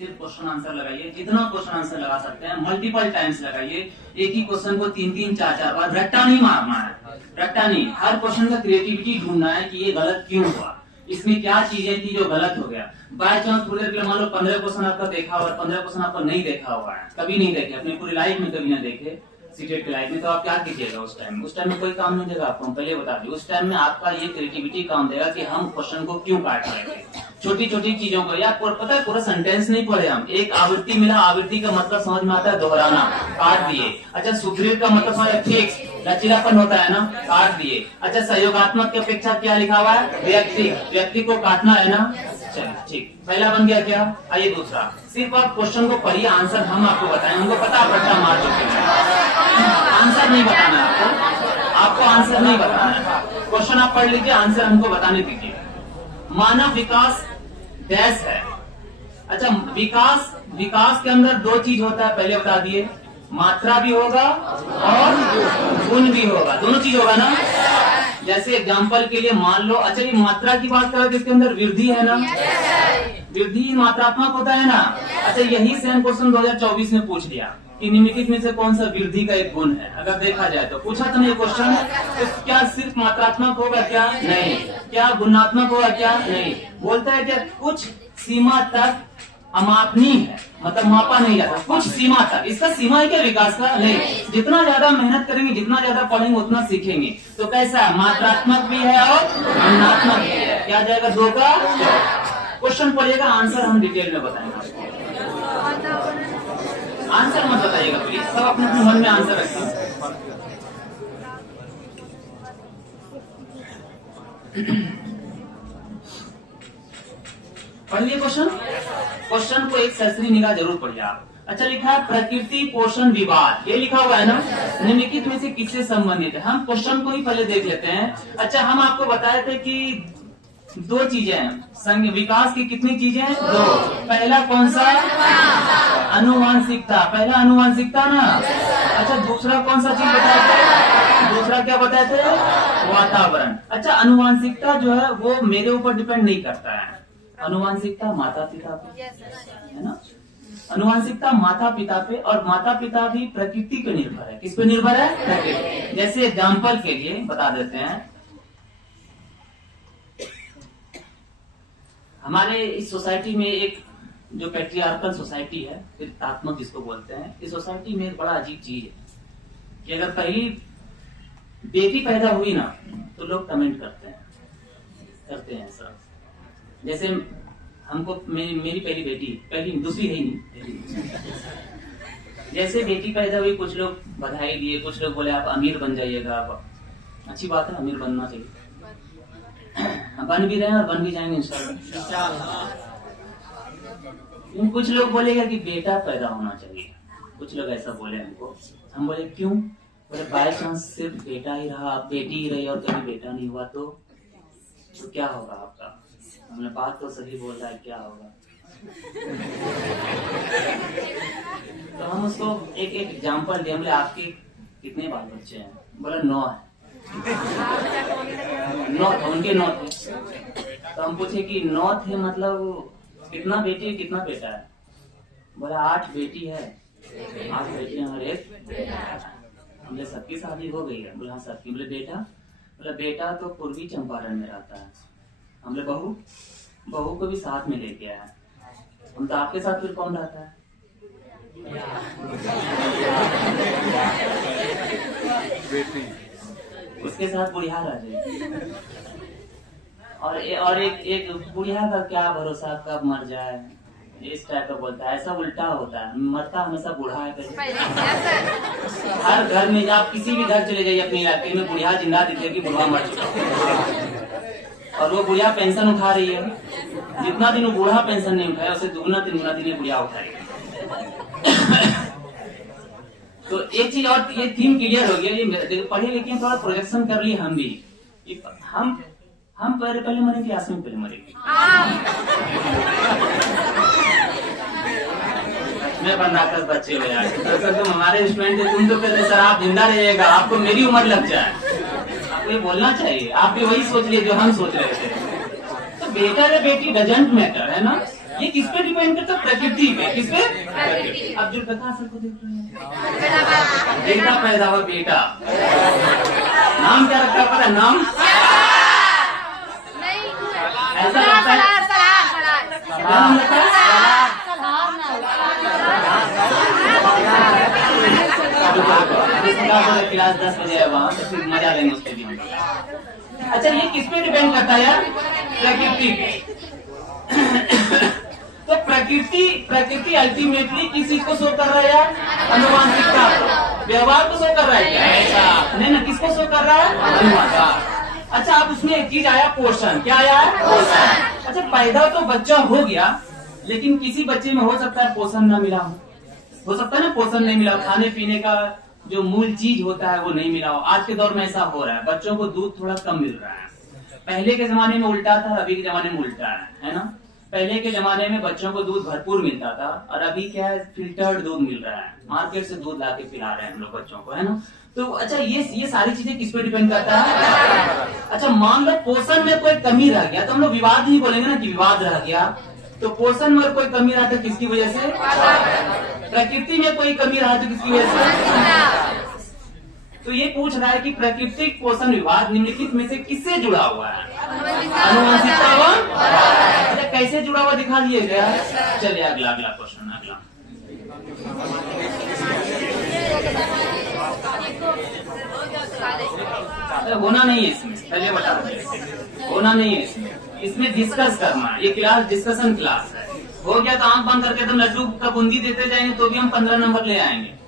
सिर्फ question answer लगाइए, जितना क्वेश्चन आंसर लगा सकते हैं मल्टीपल टाइम्स लगाइए। एक ही क्वेश्चन को 3-3, 4-4 बार रट्टा नहीं मारना है, रट्टा नहीं। हर क्वेश्चन का क्रिएटिविटी ढूंढना है कि ये गलत क्यों हुआ, इसमें क्या चीजें थी जो गलत हो गया। बाय चांस थोड़ी देर के लिए मान लो 15 क्वेश्चन आपका देखा हुआ, 15 क्वेश्चन आपका नहीं देखा हुआ है, कभी नहीं देखे, अपनी पूरी लाइफ में कभी ना देखे, सीटेट की लाइफ में, तो आप क्या कीजिएगा उस टाइम में? उस टाइम में कोई काम नहीं देगा आपको, हम पहले बता दें। उस टाइम में आपका ये क्रिएटिविटी काम देगा कि हम क्वेश्चन को क्यों काट रहे थे, छोटी छोटी चीजों को। या पता है पूरा सेंटेंस नहीं पढ़े हम, एक आवृत्ति मिला, आवृत्ति का मतलब समझ में आता है दोहराना, काट दिए। अच्छा सुदृढ़ का मतलब समझ, फिक्स लचीलापन होता है ना, काट दिए। अच्छा सहयोगात्मक की अपेक्षा क्या लिखा हुआ है? व्यक्ति, व्यक्ति को काटना है ना, चलिए ठीक, पहला बन गया क्या? आइए दूसरा, सिर्फ आप क्वेश्चन को पढ़िए, आंसर हम आपको बताएं, हमको पता आप रट्टा मार चुके हैं, आंसर नहीं बताना आपको, आपको आंसर नहीं बताना है, क्वेश्चन आप पढ़ लीजिए, आंसर हमको बताने दीजिए। मानव विकास डैश है। अच्छा विकास, विकास के अंदर दो चीज होता है, पहले बता दिए, मात्रा भी होगा और गुण भी होगा, दोनों चीज होगा ना। जैसे एग्जाम्पल के लिए मान लो, अच्छा ये मात्रा की बात करें तो इसके अंदर वृद्धि है ना, वृद्धि मात्रात्मक होता है ना। अच्छा यही सेम क्वेश्चन 2024 में पूछ लिया कि निम्नलिखित में से कौन सा वृद्धि का एक गुण है, अगर देखा जाए तो पूछा था ना ये क्वेश्चन, तो क्या सिर्फ मात्रात्मक होगा क्या? नहीं। क्या गुणात्मक होगा क्या? नहीं। बोलता है क्या कुछ सीमा तक अमापनीय है, मतलब मापा नहीं जाता, कुछ सीमा तक। इसका सीमा है क्या विकास का? नहीं। जितना ज्यादा मेहनत करेंगे, जितना ज्यादा पढ़ेंगे, उतना सीखेंगे। तो कैसा मात्रात्मक भी है और गुणात्मक भी है। क्या जाएगा? 2 का क्वेश्चन पढ़िएगा, आंसर हम डिटेल में बताएंगे। आंसर मत बताइएगा प्लीज, सब अपने अपने मन में आंसर रखिए। पढ़िए क्वेश्चन, क्वेश्चन को एक सरसरी निगाह जरूर पढ़िए आप। अच्छा लिखा है प्रकृति पोषण विवाद, ये लिखा हुआ है ना, निम्नलिखित में से किससे संबंधित है? हम क्वेश्चन को ही पहले देख लेते हैं। अच्छा हम आपको बताए थे कि 2 चीजें हैं, संघ विकास की कितनी चीजें हैं? 2। पहला कौन सा? अनुवांशिकता, पहला अनुवांशिकता ना। अच्छा दूसरा कौन सा चीज बताए थे? दूसरा क्या बताए थे? वातावरण। अच्छा अनुवांशिकता जो है वो मेरे ऊपर डिपेंड नहीं करता है, अनुवांशिकता माता पिता पे है ना, अनुवांशिकता माता पिता पे, और माता पिता भी प्रकृति पे निर्भर है। किस पे निर्भर है? प्रकृति। जैसे एग्जाम्पल के लिए बता देते हैं, हमारे इस सोसाइटी में एक जो पैट्रियार्कल सोसाइटी है, पितृत्वात्मक जिसको बोलते हैं, इस सोसाइटी में एक बड़ा अजीब चीज है कि अगर पहली बेटी पैदा हुई ना तो लोग कमेंट करते हैं सर। जैसे हमको मेरी पहली बेटी, पहली दूसरी है ही नहीं, जैसे बेटी पैदा हुई कुछ लोग बधाई दिए, कुछ लोग बोले आप अमीर बन जाइएगा। आप अच्छी बात है, अमीर बनना चाहिए, बन भी रहे हैं और बन भी जाएंगे इंशाल्लाह। कुछ लोग बोलेगा कि बेटा पैदा होना चाहिए, कुछ लोग ऐसा बोले हमको। हम बोले क्यों? बोले बाय चांस सिर्फ बेटा ही रहा, बेटी ही रही और कभी बेटा नहीं हुआ तो क्या होगा आपका? हमने बात तो सही बोल रहा है, क्या होगा? तो हम उसको एक एग्जाम्पल दिए, बोले आपके कितने बाल बच्चे हैं? बोला 9 है। 9 थे, उनके 9 थे। तो हम पूछे कि 9 थे मतलब कितना बेटी कितना बेटा है? बोला 8 बेटी है, 8 बेटी और 1। हमने सबकी शादी हो गई है? बोला हाँ सबकी। बोले बेटा? बोला बेटा तो पूर्वी चंपारण में रहता है। हमने बहू को भी साथ में लेके आया। हम तो आपके साथ फिर कौन रहता है? उसके साथ बुढ़िया रह जाए। और एक बुढ़िया का क्या भरोसा कब मर जाए, इस टाइप का बोलता है। ऐसा उल्टा होता है, मरता हमेशा बूढ़ा है। हर घर में आप किसी भी घर चले जाइए अपने इलाके में, बुढ़िया जिंदा दिखेगी, बुढ़ा मर चुका और वो बुढ़िया पेंशन उठा रही है। जितना दिन वो बूढ़ा पेंशन नहीं उठाया उसे दुगना दिन बुढ़िया उठा रही है। तो एक चीज और, ये थीम क्लियर हो गया। ये पढ़े लिखे थोड़ा प्रोजेक्शन कर लिए हम भी, हम पहले मरेंगे, आसमी पहले मरेंगे। मैं बनाकर बच्चे हो यार, तो तुम हमारे स्टूडेंट थे, तुम तो कहते सर आप जिंदा रहिएगा, आपको मेरी उम्र लग जाए। आपको ये बोलना चाहिए, आप भी वही सोच लिए जो हम सोच रहे थे। तो बेटा या बेटी डजंट मैटर है ना, ये किस पे डिपेंड करता है? प्रकृति पे। किस पे? प्रकृति। अब जो प्रकाश सर को देख रहे हैं, बेटा पैदा हुआ, बेटा नाम क्या रखा है पता है? नाम ऐसा लगता है नाम रखा है। क्लास 10 बजे है वहाँ, तो फिर मजा लेंगे उसके भी। अच्छा ये किस पे डिपेंड करता है यार? प्रकृति पे। तो प्रकृति अल्टीमेटली किसी को शो कर रहा है यार? अनुवांशिकता को, व्यवहार को शो कर रहा है क्या? नहीं ना, किसको शो कर रहा है? अनुवांशिकता। अच्छा अब उसमें एक चीज आया, पोषण। क्या आया? पोषण। अच्छा पैदा तो बच्चा हो गया, लेकिन किसी बच्चे में हो सकता है पोषण न मिला हो सकता है ना, पोषण नहीं मिला, खाने पीने का जो मूल चीज होता है वो नहीं मिला हो। आज के दौर में ऐसा हो रहा है, बच्चों को दूध थोड़ा कम मिल रहा है। पहले के जमाने में उल्टा था, अभी के जमाने में उल्टा है ना। पहले के जमाने में बच्चों को दूध भरपूर मिलता था, और अभी क्या है, फिल्टर्ड दूध मिल रहा है, मार्केट से दूध लाके पिला रहे हैं हम लोग बच्चों को, है ना। तो अच्छा ये सारी चीजें किस पे डिपेंड करता है? अच्छा मान लो पोषण में कोई कमी रह गया, तो हम लोग विवाद नहीं बोलेंगे ना कि विवाद रह गया। तो पोषण में कोई कमी रहा तो किसकी वजह से? प्रकृति में कोई कमी रहा तो किसकी वजह से? तो ये पूछ रहा है कि प्राकृतिक पोषण विवाद निम्नलिखित में से किससे जुड़ा हुआ है? अनुवांशिकता। अच्छा कैसे जुड़ा हुआ दिखा दिएगा। चलिए अगला क्वेश्चन। अगला होना नहीं है इसमें, पहले बता दीजिए, होना नहीं है इसमें डिस्कस करना है। ये क्लास डिस्कशन क्लास है। हो गया तो आंख बंद करके तुम लड्डू का बूंदी देते जाएंगे तो भी हम 15 नंबर ले आएंगे।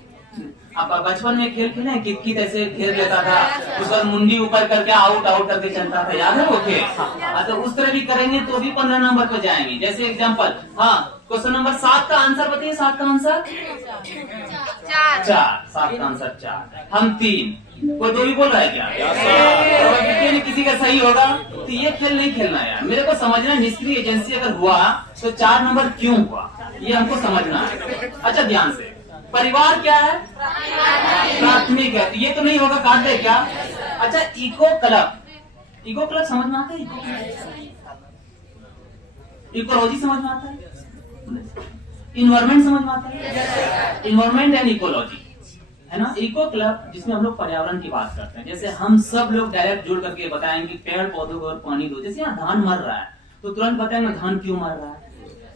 आप बचपन में खेल खेले, कितकित ऐसे खेल लेता था, उसका मुंडी ऊपर करके आउट करके चलता था, याद है वो खेल? हाँ तो उस तरह भी करेंगे तो भी 15 नंबर पे जाएंगे। जैसे एग्जांपल, हाँ क्वेश्चन नंबर 7 का आंसर बताइए। 7 का आंसर 4। 7 का आंसर 4, हम 3। कोई 2 ही बोल रहा है क्या? किसी का सही होगा। तो ये खेल नहीं खेलना यार, मेरे को समझना निष्क्रिय एजेंसी अगर हुआ तो 4 नंबर क्यों हुआ, ये हमको समझना है। अच्छा ध्यान से, परिवार क्या है? प्राथमिक है, ये तो नहीं होगा, काट दे क्या? अच्छा इको क्लब समझ में आता है? इकोलॉजी समझ में आता है? इन्वायरमेंट समझ में आता है? इन्वायरमेंट एंड इकोलॉजी, है ना। इको क्लब जिसमें हम लोग पर्यावरण की बात करते हैं। जैसे हम सब लोग डायरेक्ट जुड़ करके बताएंगे कि पेड़ पौधों को और पानी दो। जैसे यहाँ धान मर रहा है तो तुरंत बताएंगे धान क्यों मर रहा है।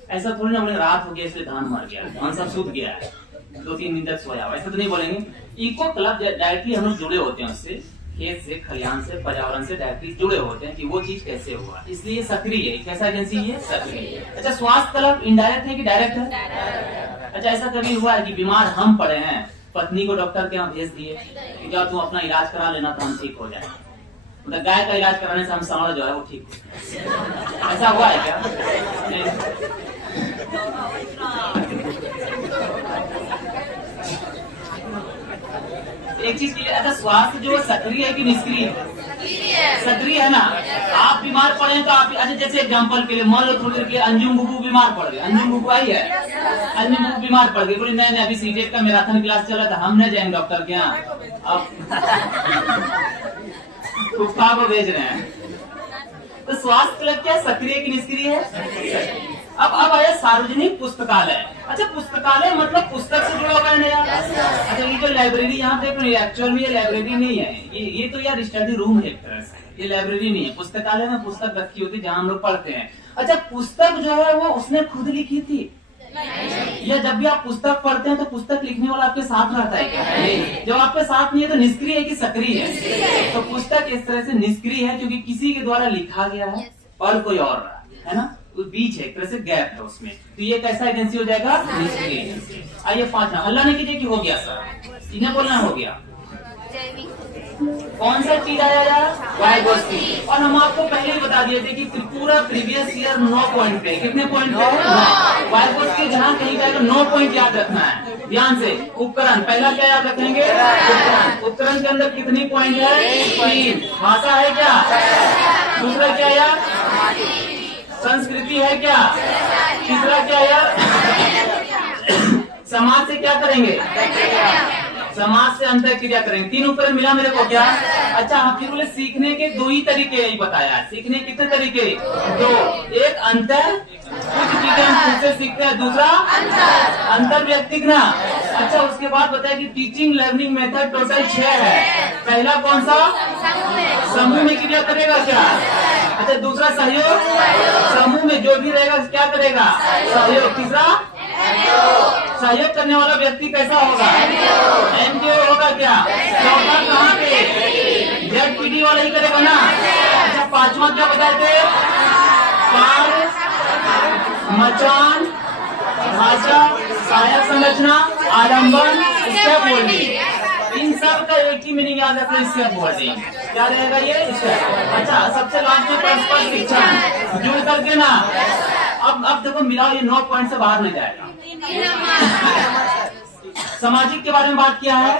ऐसा थोड़ी ना बोले रात हो गया इसलिए धान मर गया, धान सब सूख गया है, 2-3 दिन तक सोया, ऐसा तो नहीं बोलेंगे। इको क्लब डायरेक्टली हम लोग जुड़े होते हैं उससे, खेत से, खलिहान से, पर्यावरण से डायरेक्टली जुड़े होते हैं कि वो चीज कैसे हुआ, इसलिए सक्रिय है। कैसा एजेंसी है? सक्रिय। अच्छा स्वास्थ्य क्लब इनडायरेक्ट है कि डायरेक्ट है? अच्छा ऐसा कभी हुआ है कि बीमार हम पड़े हैं, पत्नी को डॉक्टर के यहाँ भेज दिए कि जाओ तुम अपना इलाज करा लेना तो हम ठीक हो जाए, मतलब गाय का इलाज कराने से हम सांवड़ा जो है वो ठीक हो, ऐसा हुआ है क्या? एक चीज क्लियर। अच्छा स्वास्थ्य जो सक्रिय है कि निष्क्रिय है? सक्रिय है ना। आप बीमार पड़े तो आप, अच्छा जैसे एग्जांपल के लिए मान लो थोड़ी देर के लिए अंजुम बुबू बीमार पड़ गए, अंजुम बुबू आई है, अंजुम बुबू बीमार पड़ गई, बोली नहीं अभी सीटेट का मैराथन क्लास चला था, हम नहीं जाएंगे डॉक्टर के यहाँ, अब फुफा को भेज रहे हैं। तो स्वास्थ्य क्लब क्या सक्रिय की निष्क्रिय है? अब आया सार्वजनिक पुस्तकालय। अच्छा पुस्तकालय मतलब पुस्तक से जुड़ा हुआ है ना यार। अच्छा ये जो लाइब्रेरी यहाँ देख रहे हैं, एक्चुअल में ये लाइब्रेरी नहीं है, ये तो यार स्टडी रूम है एक तरह से, ये लाइब्रेरी नहीं है। पुस्तकालय में पुस्तक रखी होती है जहाँ हम लोग पढ़ते हैं। अच्छा पुस्तक जो है वो उसने खुद लिखी थी या जब भी आप पुस्तक पढ़ते हैं तो पुस्तक लिखने वाला आपके साथ रहता है क्या? नहीं। जब आपके साथ नहीं है तो निष्क्रिय है कि सक्रिय है? तो पुस्तक इस तरह से निष्क्रिय है क्योंकि किसी के द्वारा लिखा गया है और कोई और रहा है ना, बीच है, एक तरह से गैप है उसमें, तो ये कैसा एजेंसी हो जाएगा? निष्क्रिय एजेंसी। आइए 5 हल्ला नहीं कीजिए कि हो गया सर, इन्हें बोलना हो गया। कौन सा चीज आया यार? वाइगोस्की। और हम आपको पहले ही बता दिए थे कि पूरा प्रीवियस ईयर 9 पॉइंट पे, कितने पॉइंट पे? वाइगोस्की जहाँ कहीं जाएगा 9 पॉइंट याद रखना है ध्यान से। उपकरण पहला क्या याद रखेंगे? उपकरण के अंदर कितनी पॉइंट है? 3। भाषा है क्या? दूसरा क्या यार? संस्कृति है क्या? तीसरा क्या यार? समाज से क्या करेंगे? समाज से अंतर क्रिया करेंगे। 3 उत्तर मिला मेरे को क्या? अच्छा, हम फिर बोले सीखने के 2 ही तरीके यही बताया। सीखने कितने तरीके? 2। एक अंतर, कुछ चीजें हम खुद से सीखते हैं, दूसरा अंतर व्यक्तिक ना। अच्छा, उसके बाद बताया कि टीचिंग लर्निंग मेथड टोटल 6 है। पहला कौन सा? समूह में क्रिया करेगा क्या? अच्छा, दूसरा सहयोग, समूह में जो भी रहेगा क्या करेगा? सहयोग। तीसरा सहयोग करने वाला व्यक्ति कैसा होगा? एनजीओ होगा क्या? चौथा कहाँ पे? ZPD वाला ही करेगा ना। अच्छा, 5वां क्या बताए थे? कार्य, मचान, भाषा, सहायक संरचना, आलम्बन, स्टेप होल्डिंग। इन सब का एक ही मीनिंग याद रखना, स्टेप होल्डिंग। क्या रहेगा ये? स्टेप। अच्छा, सबसे लास्ट में परस्पर शिक्षण जुड़ करके ना। अब देखो मिलाओ, ये 9 पॉइंट से बाहर नहीं जाएगा। सामाजिक के बारे में बात किया है,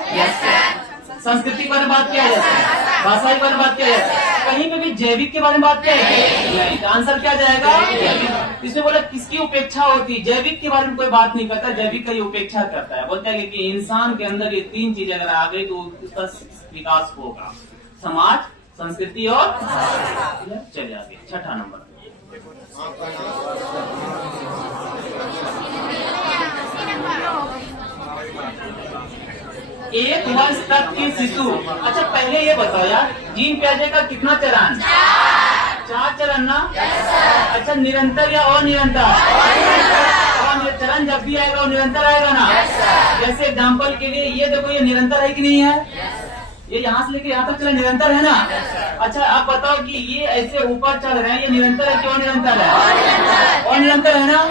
संस्कृति के बारे में बात किया है, भाषा के बारे में बात किया है, कहीं पे भी जैविक के बारे में बात किया है। आंसर क्या जाएगा? इसमें बोला किसकी उपेक्षा होती है? जैविक के बारे में कोई बात नहीं करता, जैविक का ये उपेक्षा करता है। बोलता है कि इंसान के अंदर ये 3 चीजें अगर आ गई तो उसका विकास होगा, समाज, संस्कृति और चले आगे। 6ठा नंबर, एक वर्ष तक के शिशु। अच्छा, पहले ये बताओ यार, जीन पियाजे का कितना चरण? 4 चरण ना। अच्छा, निरंतर या अनिरंतर? चरण जब भी आएगा वो निरंतर आएगा ना। जैसे एग्जाम्पल के लिए ये देखो, ये निरंतर है कि नहीं है? ये यहाँ से लेके यहाँ तक चला निरंतर है ना। अच्छा, आप बताओ कि ये ऐसे ऊपर चढ़ रहे हैं, ये निरंतर है क्यों? निरंतर है, और निरंतर है ना,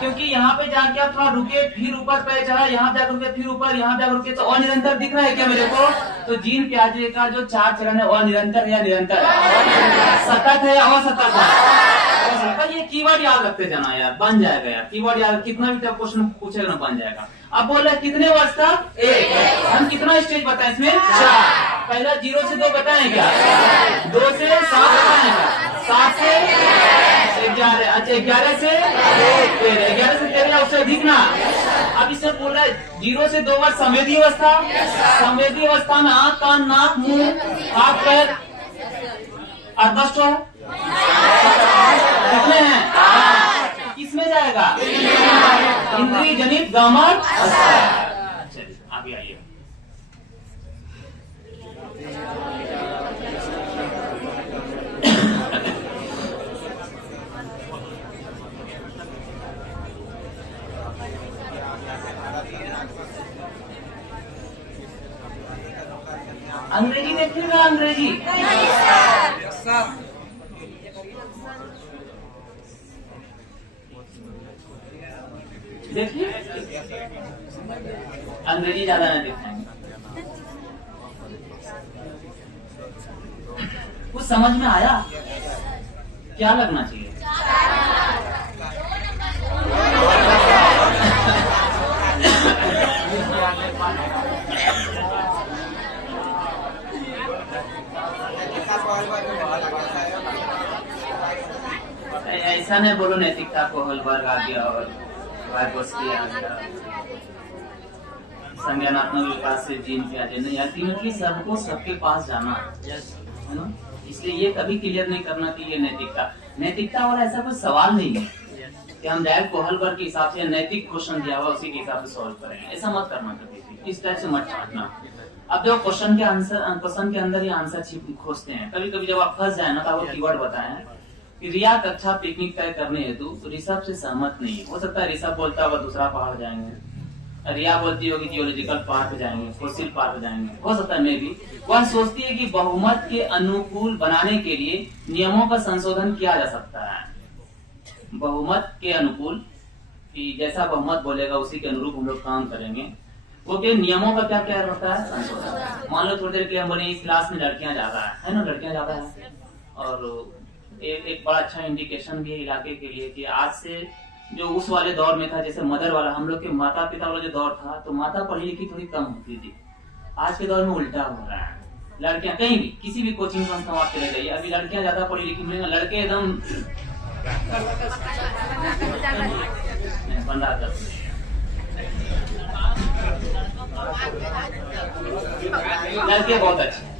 क्योंकि यहाँ पे जाके आप थोड़ा रुके, फिर ऊपर पे चढ़ा, यहाँ जाकर रुके, फिर ऊपर, यहाँ जाकर रुके, तो अनिरंतर दिख रहा है क्या मेरे को? तो जीन पियाजे का जो 4 चरण है वो निरंतर है या निरंतर है? सतत है या असतत है? ये कीवर्ड याद रखते जाना यार, बन जाएगा यार। कीवर्ड याद, कितना भी क्वेश्चन पूछेगा ना बन जाएगा। अब बोल रहे कितने वर्ष तक? 1। हम कितना स्टेज बताएं इसमें? 4। पहला 0 से 2 बताएं क्या? 2 से 7 बताएं क्या? 7 से 11। अच्छा, 11 से 13, 11 से 13 उससे अधिक ना। अब इससे बोल रहा है 0 से 2 वर्ष संवेदी अवस्था। संवेदी अवस्था में आँख, कान, नाक, मुंह, हाथ, पैर और 10 है। कितने हैं? किसमें जाएगा? इंद्रिय जनित गामर। चलिए आगे आइए। अंग्रेजी देखिएगा, अंग्रेजी देखिए, अंग्रेजी ज्यादा नहीं दिखाएंगे। कुछ समझ में आया? क्या लगना चाहिए? ऐसा नहीं बोलो नैतिकता को हलवर्ग आ गया और संज्ञानात्मक विकास से जीन पियाजे नहीं आती, मतलब सबको सबके पास जाना है ना। इसलिए ये कभी क्लियर नहीं करना कि ये नैतिकता वाला ऐसा कोई सवाल नहीं है कि हम डायरेक्ट कोहलबर्ग के हिसाब से नैतिक क्वेश्चन दिया हुआ उसी के हिसाब से सॉल्व करेंगे। ऐसा मत करना कभी भी, इस टाइप से मत छाटना। अब जो क्वेश्चन के अंदर ये आंसर खोजते हैं, कभी कभी जब आप फंस जाए ना तो आपको कीवर्ड बताएं कि रिया कक्षा पिकनिक तय करने हेतु ऋषभ से सहमत नहीं। हो सकता है ऋषभ बोलता होगा दूसरा पहाड़ जाएंगे, रिया बोलती होगी जियोलॉजिकल पार्क जाएंगे, फोसिल पार्क जाएंगे। हो सकता है मे भी वह सोचती है कि बहुमत के अनुकूल बनाने के लिए नियमों का संशोधन किया जा सकता है। बहुमत के अनुकूल, कि जैसा बहुमत बोलेगा उसी के अनुरूप हम लोग काम करेंगे। वो के नियमों का क्या क्या होता है? संशोधन। मान लो थोड़ी देर के लिए हम बोले इस क्लास में लड़कियां ज्यादा है ना, लड़कियां ज्यादा है, और एक बड़ा अच्छा इंडिकेशन भी है इलाके के लिए कि आज से जो उस वाले दौर में था, जैसे मदर वाला, हम लोग के माता पिता वाला जो दौर था, तो माता पढ़ी लिखी थोड़ी कम होती थी। आज के दौर में उल्टा हो रहा है। लड़कियां कहीं भी किसी भी कोचिंग संस्था में आप चले जाइए, अभी लड़कियां ज्यादा पढ़ी लिखी मिलेंगी, लड़के एकदम बंदा लड़के बहुत अच्छे।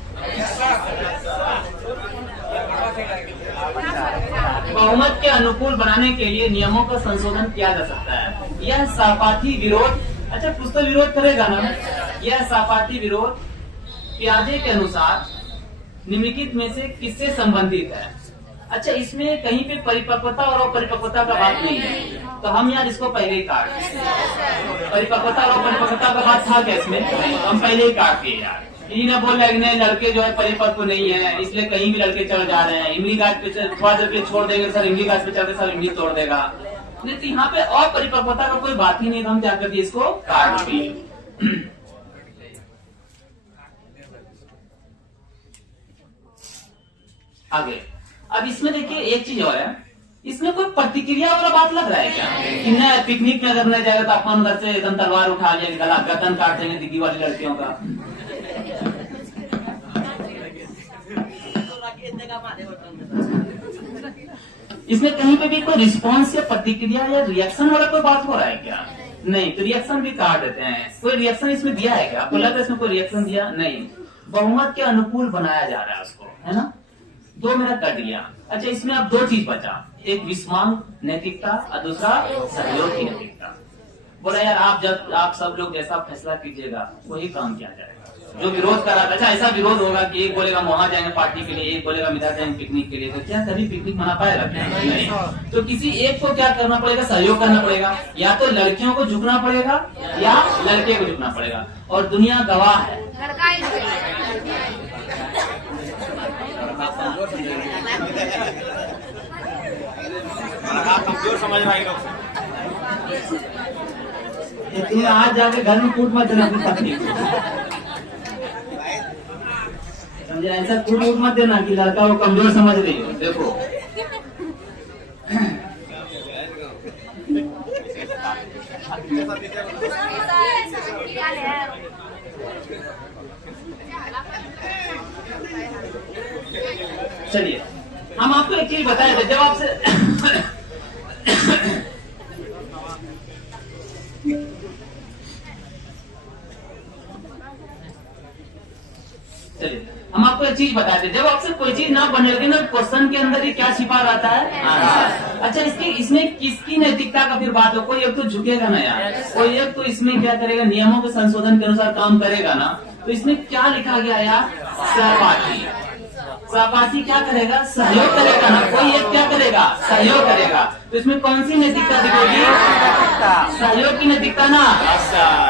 बहुमत के अनुकूल बनाने के लिए नियमों का संशोधन किया जा सकता है। यह सहपाठी विरोध, अच्छा कुछ तो विरोध करेगा ना। यह सहपाठी विरोध पियाजे के अनुसार निम्नलिखित में से किससे संबंधित है? अच्छा इसमें कहीं पे परिपक्वता और अपरिपक्वता का बात नहीं है, तो हम यार इसको पहले ही काट दें। परिपक्वता और अपरिपक्वता का बात था क्या इसमें? हम पहले ही काट दिए यार। इन्हें बोल रहे नहीं लड़के जो है परिपक्व नहीं है, इसलिए कहीं भी लड़के चढ़ जा रहे हैं। इमली गाछ पे थोड़ा देर पे छोड़ देंगे सर, इमली गाछ पे चढ़ के सर इमली तोड़ देगा। नहीं तो यहाँ पे और परिपक्वता का कोई बात ही नहीं, हम क्या कर दिए इसको काट दिए। आगे अब इसमें देखिए एक चीज और है, इसमें कोई प्रतिक्रिया वाला बात लग रहा है क्या कि न पिकनिक में अगर नहीं जाएगा तो अपन घर से एकदम तलवार उठा लिया, गला गर्दन काट देंगे दिग्गी वाली लड़कियों का। इसमें कहीं पे भी कोई रिस्पॉन्स या प्रतिक्रिया या रिएक्शन वाला कोई बात हो रहा है क्या? नहीं, तो रिएक्शन भी काट देते हैं। कोई रिएक्शन इसमें दिया है क्या? आपको लगता है इसमें कोई रिएक्शन दिया? नहीं, बहुमत के अनुकूल बनाया जा रहा है उसको, है ना। दो मेरा कट गया। अच्छा इसमें अब दो चीज बचा, एक विस्मांग नैतिकता और दूसरा सहयोग की नैतिकता। बोला यार आप सब लोग जैसा फैसला कीजिएगा वही काम किया जाएगा। जो विरोध कर रहा था, अच्छा ऐसा विरोध होगा कि एक बोलेगा वहां जाएंगे पार्टी के लिए, एक बोलेगा इधर जाएंगे पिकनिक के लिए, तो क्या कभी पिकनिक मना पाएगा? नहीं। तो किसी एक को क्या करना पड़ेगा? सहयोग करना पड़ेगा। या तो लड़कियों को झुकना पड़ेगा या लड़के को झुकना पड़ेगा। और दुनिया गवाह है, कमजोर समझ रहा है। तुम्हें आज जाके घर में कूट मत देना, तकलीफ समझे? ऐसा कूट मत देना कि लड़का वो कमजोर समझ रही हो। देखो चलिए हम आपको एक चीज बताए थे जब आपसे चलिए हम आपको एक चीज बताए थे, जब आपसे कोई चीज ना बने लगे ना, क्वेश्चन के अंदर ही क्या छिपा रहता है? अच्छा इसमें किसकी नैतिकता का फिर बात हो? कोई एक तो झुकेगा ना यार, कोई एक तो इसमें क्या करेगा? नियमों के संशोधन के अनुसार काम करेगा ना। तो इसमें क्या लिखा गया यार? सहपाठी। सहपाठी क्या करेगा? सहयोग करेगा ना। कोई एक क्या करेगा? सहयोग करेगा। तो इसमें कौन सी नैतिकता दिखेगी? सहयोग की नैतिकता ना।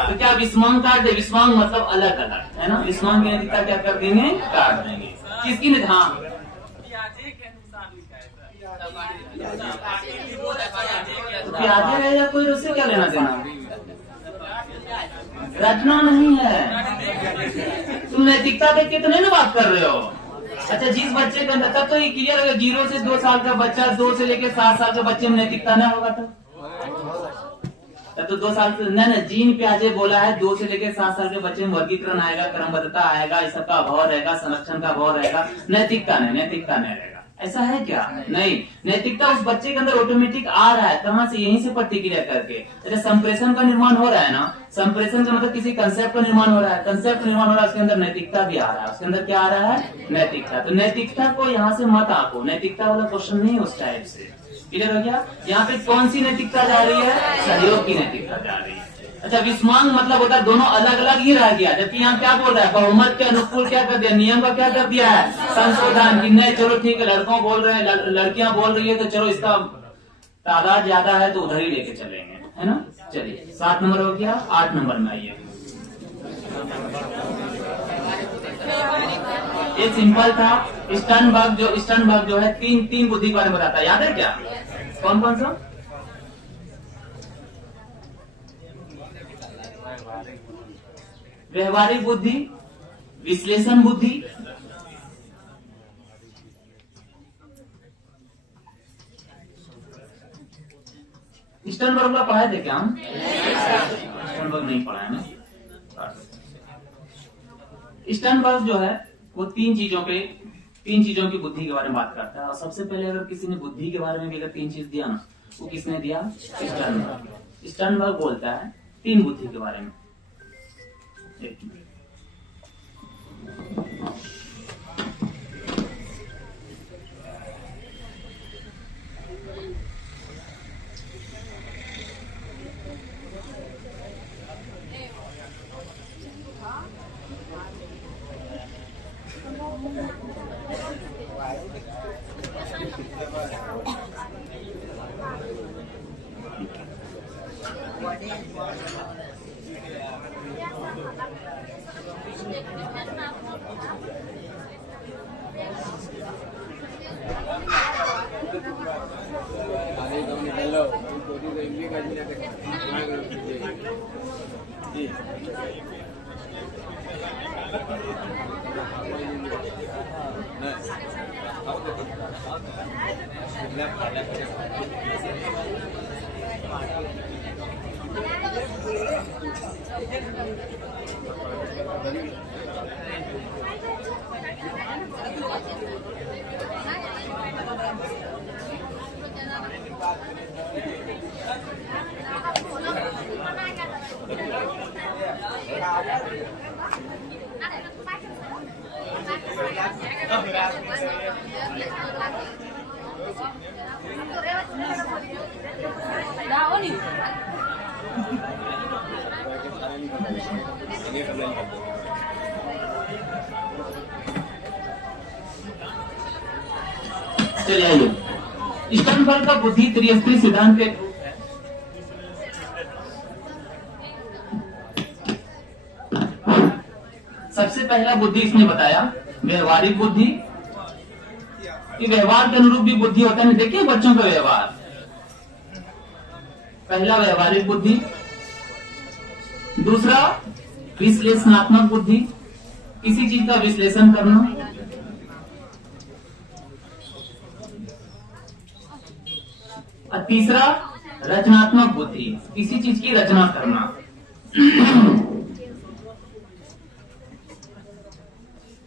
तो क्या विस्मांग काट दे? विस्मांग मतलब अलग अलग, है ना। विस्मांग की नैतिकता क्या कर देंगे? काट देंगे। किसकी नैतिकता? हाँ प्याजे है या कोई उससे क्या लेना देना? रचना नहीं है। तुम नैतिकता देख के तो नहीं ना बात कर रहे हो। अच्छा जिस बच्चे के अंदर, तब तो ये क्लियर होगा 0 से 2 साल का बच्चा, 2 से लेकर 7 साल के बच्चे में नैतिकता ना होगा तब तो 2 साल से न जीन प्याजे बोला है 2 से लेकर 7 साल के बच्चे में वर्गीकरण आएगा, क्रमबद्धता आएगा, इस सबका अभाव रहेगा, संरक्षण का अभाव रहेगा, नैतिकता नहीं रहेगा। ऐसा है क्या? नहीं, नैतिकता उस बच्चे के अंदर ऑटोमेटिक आ रहा है। कहाँ से? यहीं से प्रतिक्रिया करके। जैसे संप्रेषण का निर्माण हो रहा है ना, संप्रेषण का मतलब किसी कंसेप्ट का निर्माण हो रहा है, कंसेप्ट निर्माण हो रहा है, उसके अंदर नैतिकता भी आ रहा है। उसके अंदर क्या आ रहा है? नैतिकता। तो नैतिकता को यहाँ से मत आको, नैतिकता वाला क्वेश्चन नहीं उस टाइप से। क्लियर हो गया? यहाँ पे कौन सी नैतिकता जा रही है? सहयोग की नैतिकता जा रही है। अच्छा विस्मांग मतलब होता है दोनों अलग अलग ही रह गया, जबकि यहाँ क्या बोल रहा है? बहुमत के अनुकूल क्या कर दिया? नियम का क्या कर दिया है? संशोधन। कि नहीं चलो ठीक है, लड़कों बोल रहे हैं, लड़कियां बोल रही है, तो चलो इसका तादाद ज्यादा है तो उधर ही लेके चलेंगे, है ना। चलिए 7 नंबर हो गया। 8 नंबर में आइए। ये सिंपल था। स्टर्नबर्ग जो है तीन बुद्धि के बारे में बताता है, याद है क्या? कौन कौन सा? व्यवहारिक बुद्धि, विश्लेषण बुद्धि, स्टर्नबर्ग का पढ़ाए थे क्या हम? स्टर्नबर्ग नहीं पढ़ाए ना। स्टर्नबर्ग जो है वो तीन चीजों की बुद्धि के बारे में बात करता है। और सबसे पहले अगर किसी ने बुद्धि के बारे में भी अगर 3 चीज दिया ना, वो किसने दिया? स्टर्नबर्ग बोलता है 3 बुद्धि के बारे में। एक मिनट। चलिए आइए, स्टर्नबर्ग का बुद्धि त्रिस्तरीय सिद्धांत के सबसे पहला बुद्धि इसने बताया व्यवहारिक बुद्धि। ये व्यवहार के अनुरूप भी बुद्धि होता है, देखिए बच्चों का व्यवहार। पहला व्यवहारिक बुद्धि, दूसरा विश्लेषणात्मक बुद्धि, किसी चीज का विश्लेषण करना, और तीसरा रचनात्मक बुद्धि, किसी चीज की रचना करना।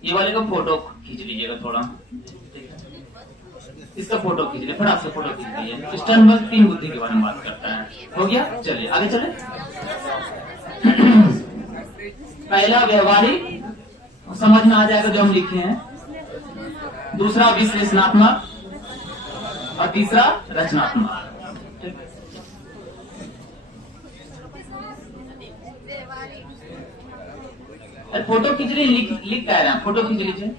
ये वाले का फोटो खींच लीजिएगा थोड़ा, इसका फोटो खींच लीजिए, फटाक से फोटो खींच लीजिए। स्टर्नबर्ग तीन बुद्धि के बारे में बात करता है। हो गया, चलिए आगे चले। पहला व्यवहारिक, समझ में आ जाएगा जो हम लिखे हैं। दूसरा विश्लेषणात्मक और तीसरा रचनात्मक। फोटो खींच लीजिए, लिख कह रहे हैं, फोटो खींच लीजिए।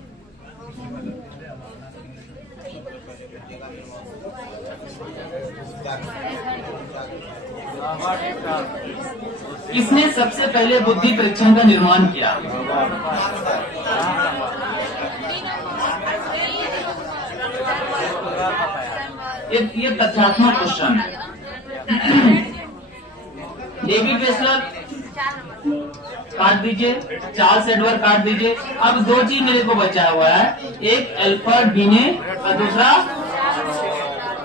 किसने सबसे पहले बुद्धि परीक्षण का निर्माण किया? ये तथ्यात्मक क्वेश्चन है। डेविड वेसलर काट दीजिए, चार्ल्स एडवर्ड काट दीजिए। अब दो चीज मेरे को बचा हुआ है, एक एल्फ्रेड बिने और दूसरा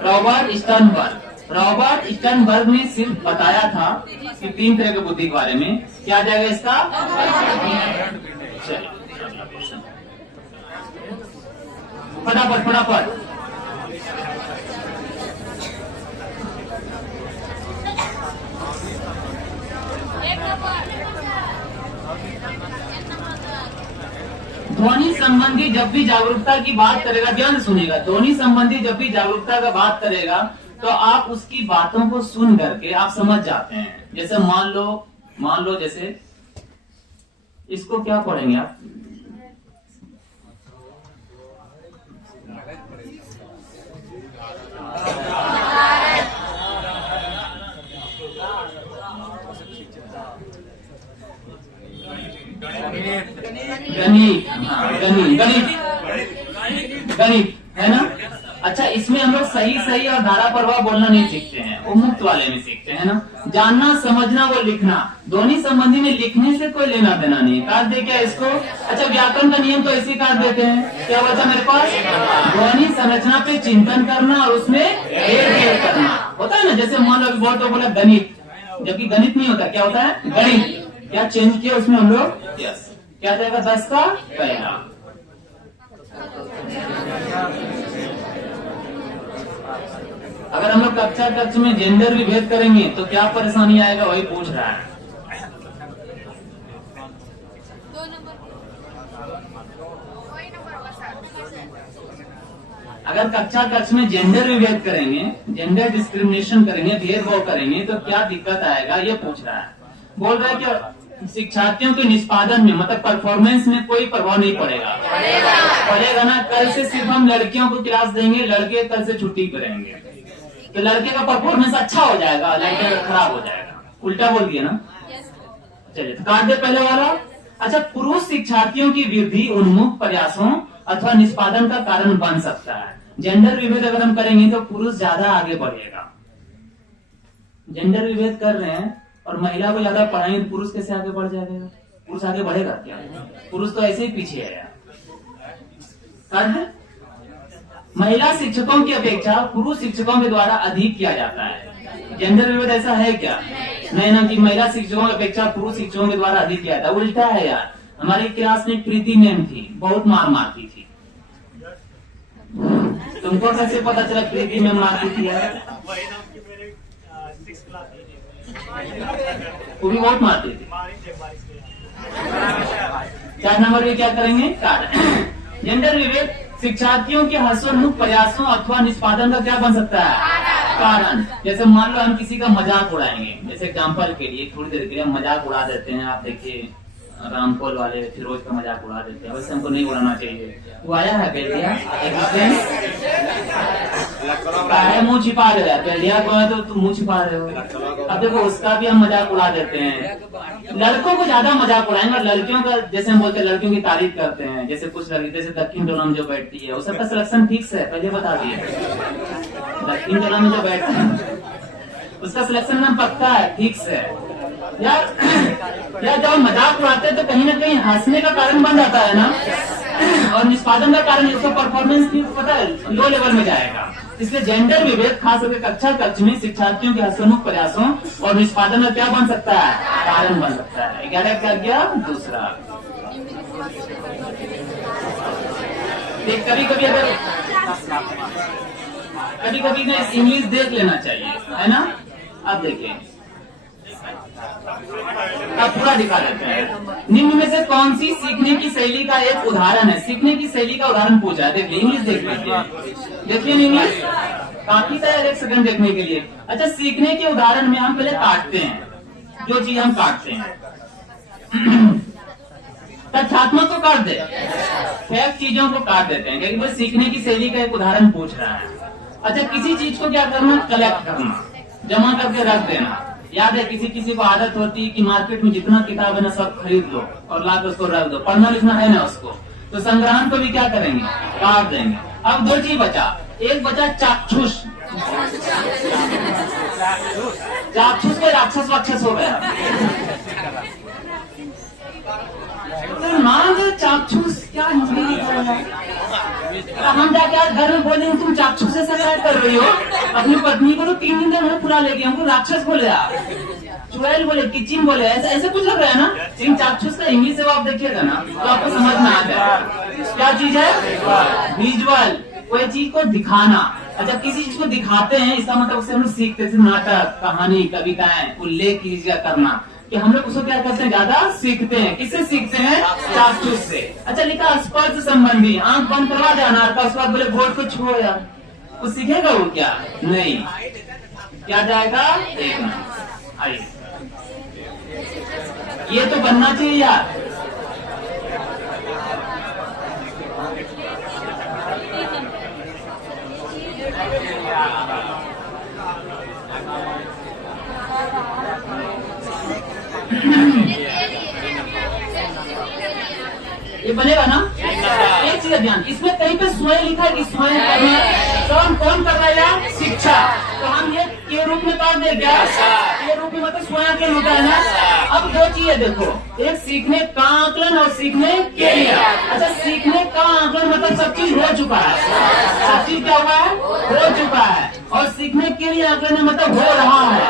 रॉबर्ट स्टर्नबर्ग। रॉबर्ट स्टर्नबर्ग ने सिर्फ बताया था कि तीन तरह के बुद्धि के बारे में। क्या जाएगा इसका? फटाफट फटाफट। ध्वनि संबंधी जब भी जागरूकता की बात करेगा, ध्यान सुनिएगा, ध्वनि संबंधी जब भी जागरूकता का बात करेगा तो आप उसकी बातों को सुन करके आप समझ जाते हैं। जैसे मान लो जैसे इसको क्या पढ़ेंगे आप? गणित, गणित है ना। अच्छा, इसमें हम लोग सही और धारा प्रवाह बोलना नहीं सीखते हैं, वो मुक्त वाले में सीखते हैं ना। जानना, समझना, वो लिखना, ध्वनि संबंधी में लिखने से कोई लेना देना नहीं। काट दे क्या इसको? अच्छा, व्याकरण का नियम तो ऐसे काट देते हैं। क्या बचा मेरे पास? ध्वनि संरचना पे चिंतन करना और उसमें हेरफेर करना होता है ना। जैसे मान लो बहुत तो बोला गणित, जबकि गणित नहीं होता, क्या होता है? गणित। क्या चेंज किया उसमें हम लोग? यस। क्या जाएगा? 10 का पहला। अगर हम लोग कक्षा में जेंडर विभेद करेंगे तो क्या परेशानी आएगा, वही पूछ रहा है। अगर कक्षा कक्ष में जेंडर विभेद करेंगे, जेंडर डिस्क्रिमिनेशन करेंगे, भेदभाव करेंगे तो क्या दिक्कत आएगा, ये पूछ रहा है। बोल रहा है कि शिक्षार्थियों के निष्पादन में मतलब परफॉर्मेंस में कोई प्रभाव नहीं पड़ेगा। पड़ेगा ना। कल से सिर्फ हम लड़कियों को क्लास देंगे, लड़के कल से छुट्टी करेंगे, तो लड़के का परफॉर्मेंस अच्छा हो जाएगा, लड़के का खराब हो जाएगा। उल्टा बोल दिया ना। चलिए काट दे पहले वाला। अच्छा, पुरुष शिक्षार्थियों की वृद्धि उन्मुख प्रयासों अथवा निष्पादन का कारण बन सकता है। जेंडर विभेद अगर हम करेंगे तो पुरुष ज्यादा आगे बढ़ेगा। जेंडर विभेद कर रहे हैं और महिला को ज्यादा पढ़ाएंगे तो पुरुष कैसे आगे बढ़ जाएगा? पुरुष आगे बढ़ेगा क्या? पुरुष तो ऐसे ही पीछे है यार। महिला शिक्षकों की अपेक्षा पुरुष शिक्षकों के द्वारा अधिक किया जाता है। जेंडर विभेद ऐसा है क्या? नहीं ना, कि महिला शिक्षकों की अपेक्षा पुरुष शिक्षकों के द्वारा अधिक किया जाता है। उल्टा है यार। हमारी क्लास में प्रीति मैम थी, बहुत मार मारती थी। तुमको कैसे पता चला प्रीति मैम मारती थी यार? वो भी बहुत मारती थी। 4 नंबर में क्या करेंगे? जेंडर विभेद शिक्षार्थियों के हर्षोन्मुख प्रयासों अथवा निष्पादन का क्या बन सकता है? कारण। जैसे मान लो हम किसी का मजाक उड़ाएंगे, जैसे एग्जाम्पल के लिए थोड़ी देर के लिए मजाक उड़ा देते हैं। आप देखिए रामकोल वाले फिरोज का मजाक उड़ा देते हैं, वैसे हमको नहीं उड़ाना चाहिए। वो आया है बेल्डिया, मुंह छिपा रहे हो बेल्डिया को, है तो तुम मुंह छिपा रहे हो। अब देखो उसका भी हम मजाक उड़ा देते हैं। लड़कों को ज्यादा मजाक उड़ाएंगे और लड़कियों का जैसे हम बोलते हैं लड़कियों की तारीफ करते हैं। जैसे कुछ लड़की जैसे दक्षिण टोला में जो बैठती है वो सबका सिलेक्शन फिक्स है, पहले बता दिए। दक्षिण टोला में जो बैठता है उसका सिलेक्शन नाम पक्का है, फिक्स है यार। जब मजाक उड़ाते हैं तो कहीं ना कहीं हंसने का कारण बन जाता है ना, और निष्पादन का कारण उसका परफॉर्मेंस भी पता है लो लेवल में जाएगा। इसलिए जेंडर विभेद खास करके कक्षा कक्ष में शिक्षार्थियों के हर्षोन्मुख प्रयासों और निष्पादन में क्या बन सकता है? कारण बन सकता है। 11 क्या गया? दूसरा। कभी कभी अगर ना इंग्लिश देख लेना चाहिए, है ना। अब देखिए, अब पूरा दिखा देते हैं। निम्न में से कौन सी सीखने की शैली का एक उदाहरण है? सीखने की शैली का उदाहरण पूछा है। देखिए इंग्लिश देख लीजिए, देखिए इंग्लिश काफी तैयार, 1 सेकंड देखने के लिए। अच्छा, सीखने के उदाहरण में हम पहले काटते हैं, जो चीज हम काटते हैं तथ्यात्मक को काट दे, फैक्ट चीजों को काट देते हैं, क्योंकि वो सीखने की शैली का एक उदाहरण पूछ रहा है। अच्छा, किसी चीज को क्या करना? कलेक्ट करना, जमा करके रख देना। याद है किसी को आदत होती है कि मार्केट में जितना किताब है ना सब खरीद लो और लाकर उसको रख दो, पढ़ना लिखना है ना उसको, तो संग्रहण को भी क्या करेंगे? काट देंगे। अब 2 चीज बचा, एक बचा चाक्षुष। चाक्षुष को राक्षस वाक्षस हो गया। तो नाम चाक्षुष क्या हिंदी लिखा है? हम जाके आज घर में बोलेंगे तुम चाक्षुष से क्या कर रही हो? अपनी पत्नी को तो 3 दिन में पूरा ले गया, हमको राक्षस बोले, चुड़ैल बोले, किचिन बोले, ऐसे कुछ लग रहा है ना। लेकिन चाक्षुष का इंग्लिश से आप देखिएगा ना तो आपको समझ में आ जाए क्या चीज है? विजुअल, कोई चीज को दिखाना। अच्छा, किसी चीज को दिखाते हैं इसका मतलब उससे हम लोग सीखते थे। नाटक, कहानी, कविताएं, उल्लेख कीजिए करना, कि हम लोग उसको क्या करते हैं? ज्यादा सीखते हैं। किससे सीखते हैं? चाक्षुष से। अच्छा, लिखा स्पर्श संबंधी, आंख बंद करवा देना, उसके बाद बोले बोर्ड को छुओ यार, वो सीखेगा वो क्या? नहीं। क्या जाएगा? 1 नंबर। आइए, ये तो बनना चाहिए यार। ये बनेगा ना। एक चीज ध्यान, इसमें कहीं पे स्वयं लिखा है कि स्वयं करना, कौन कर रहा है यार? शिक्षा। तो हम ये के रूप में काट दे क्या? के रूप में मतलब स्वयं के होता है ना। अब 2 चीजें देखो, एक सीखने का आकलन और सीखने के लिए। अच्छा, सीखने का आकलन मतलब सब चीज हो चुका है, सब चीज क्या हुआ है? हो चुका है। और सीखने के लिए आकलन मतलब हो रहा है,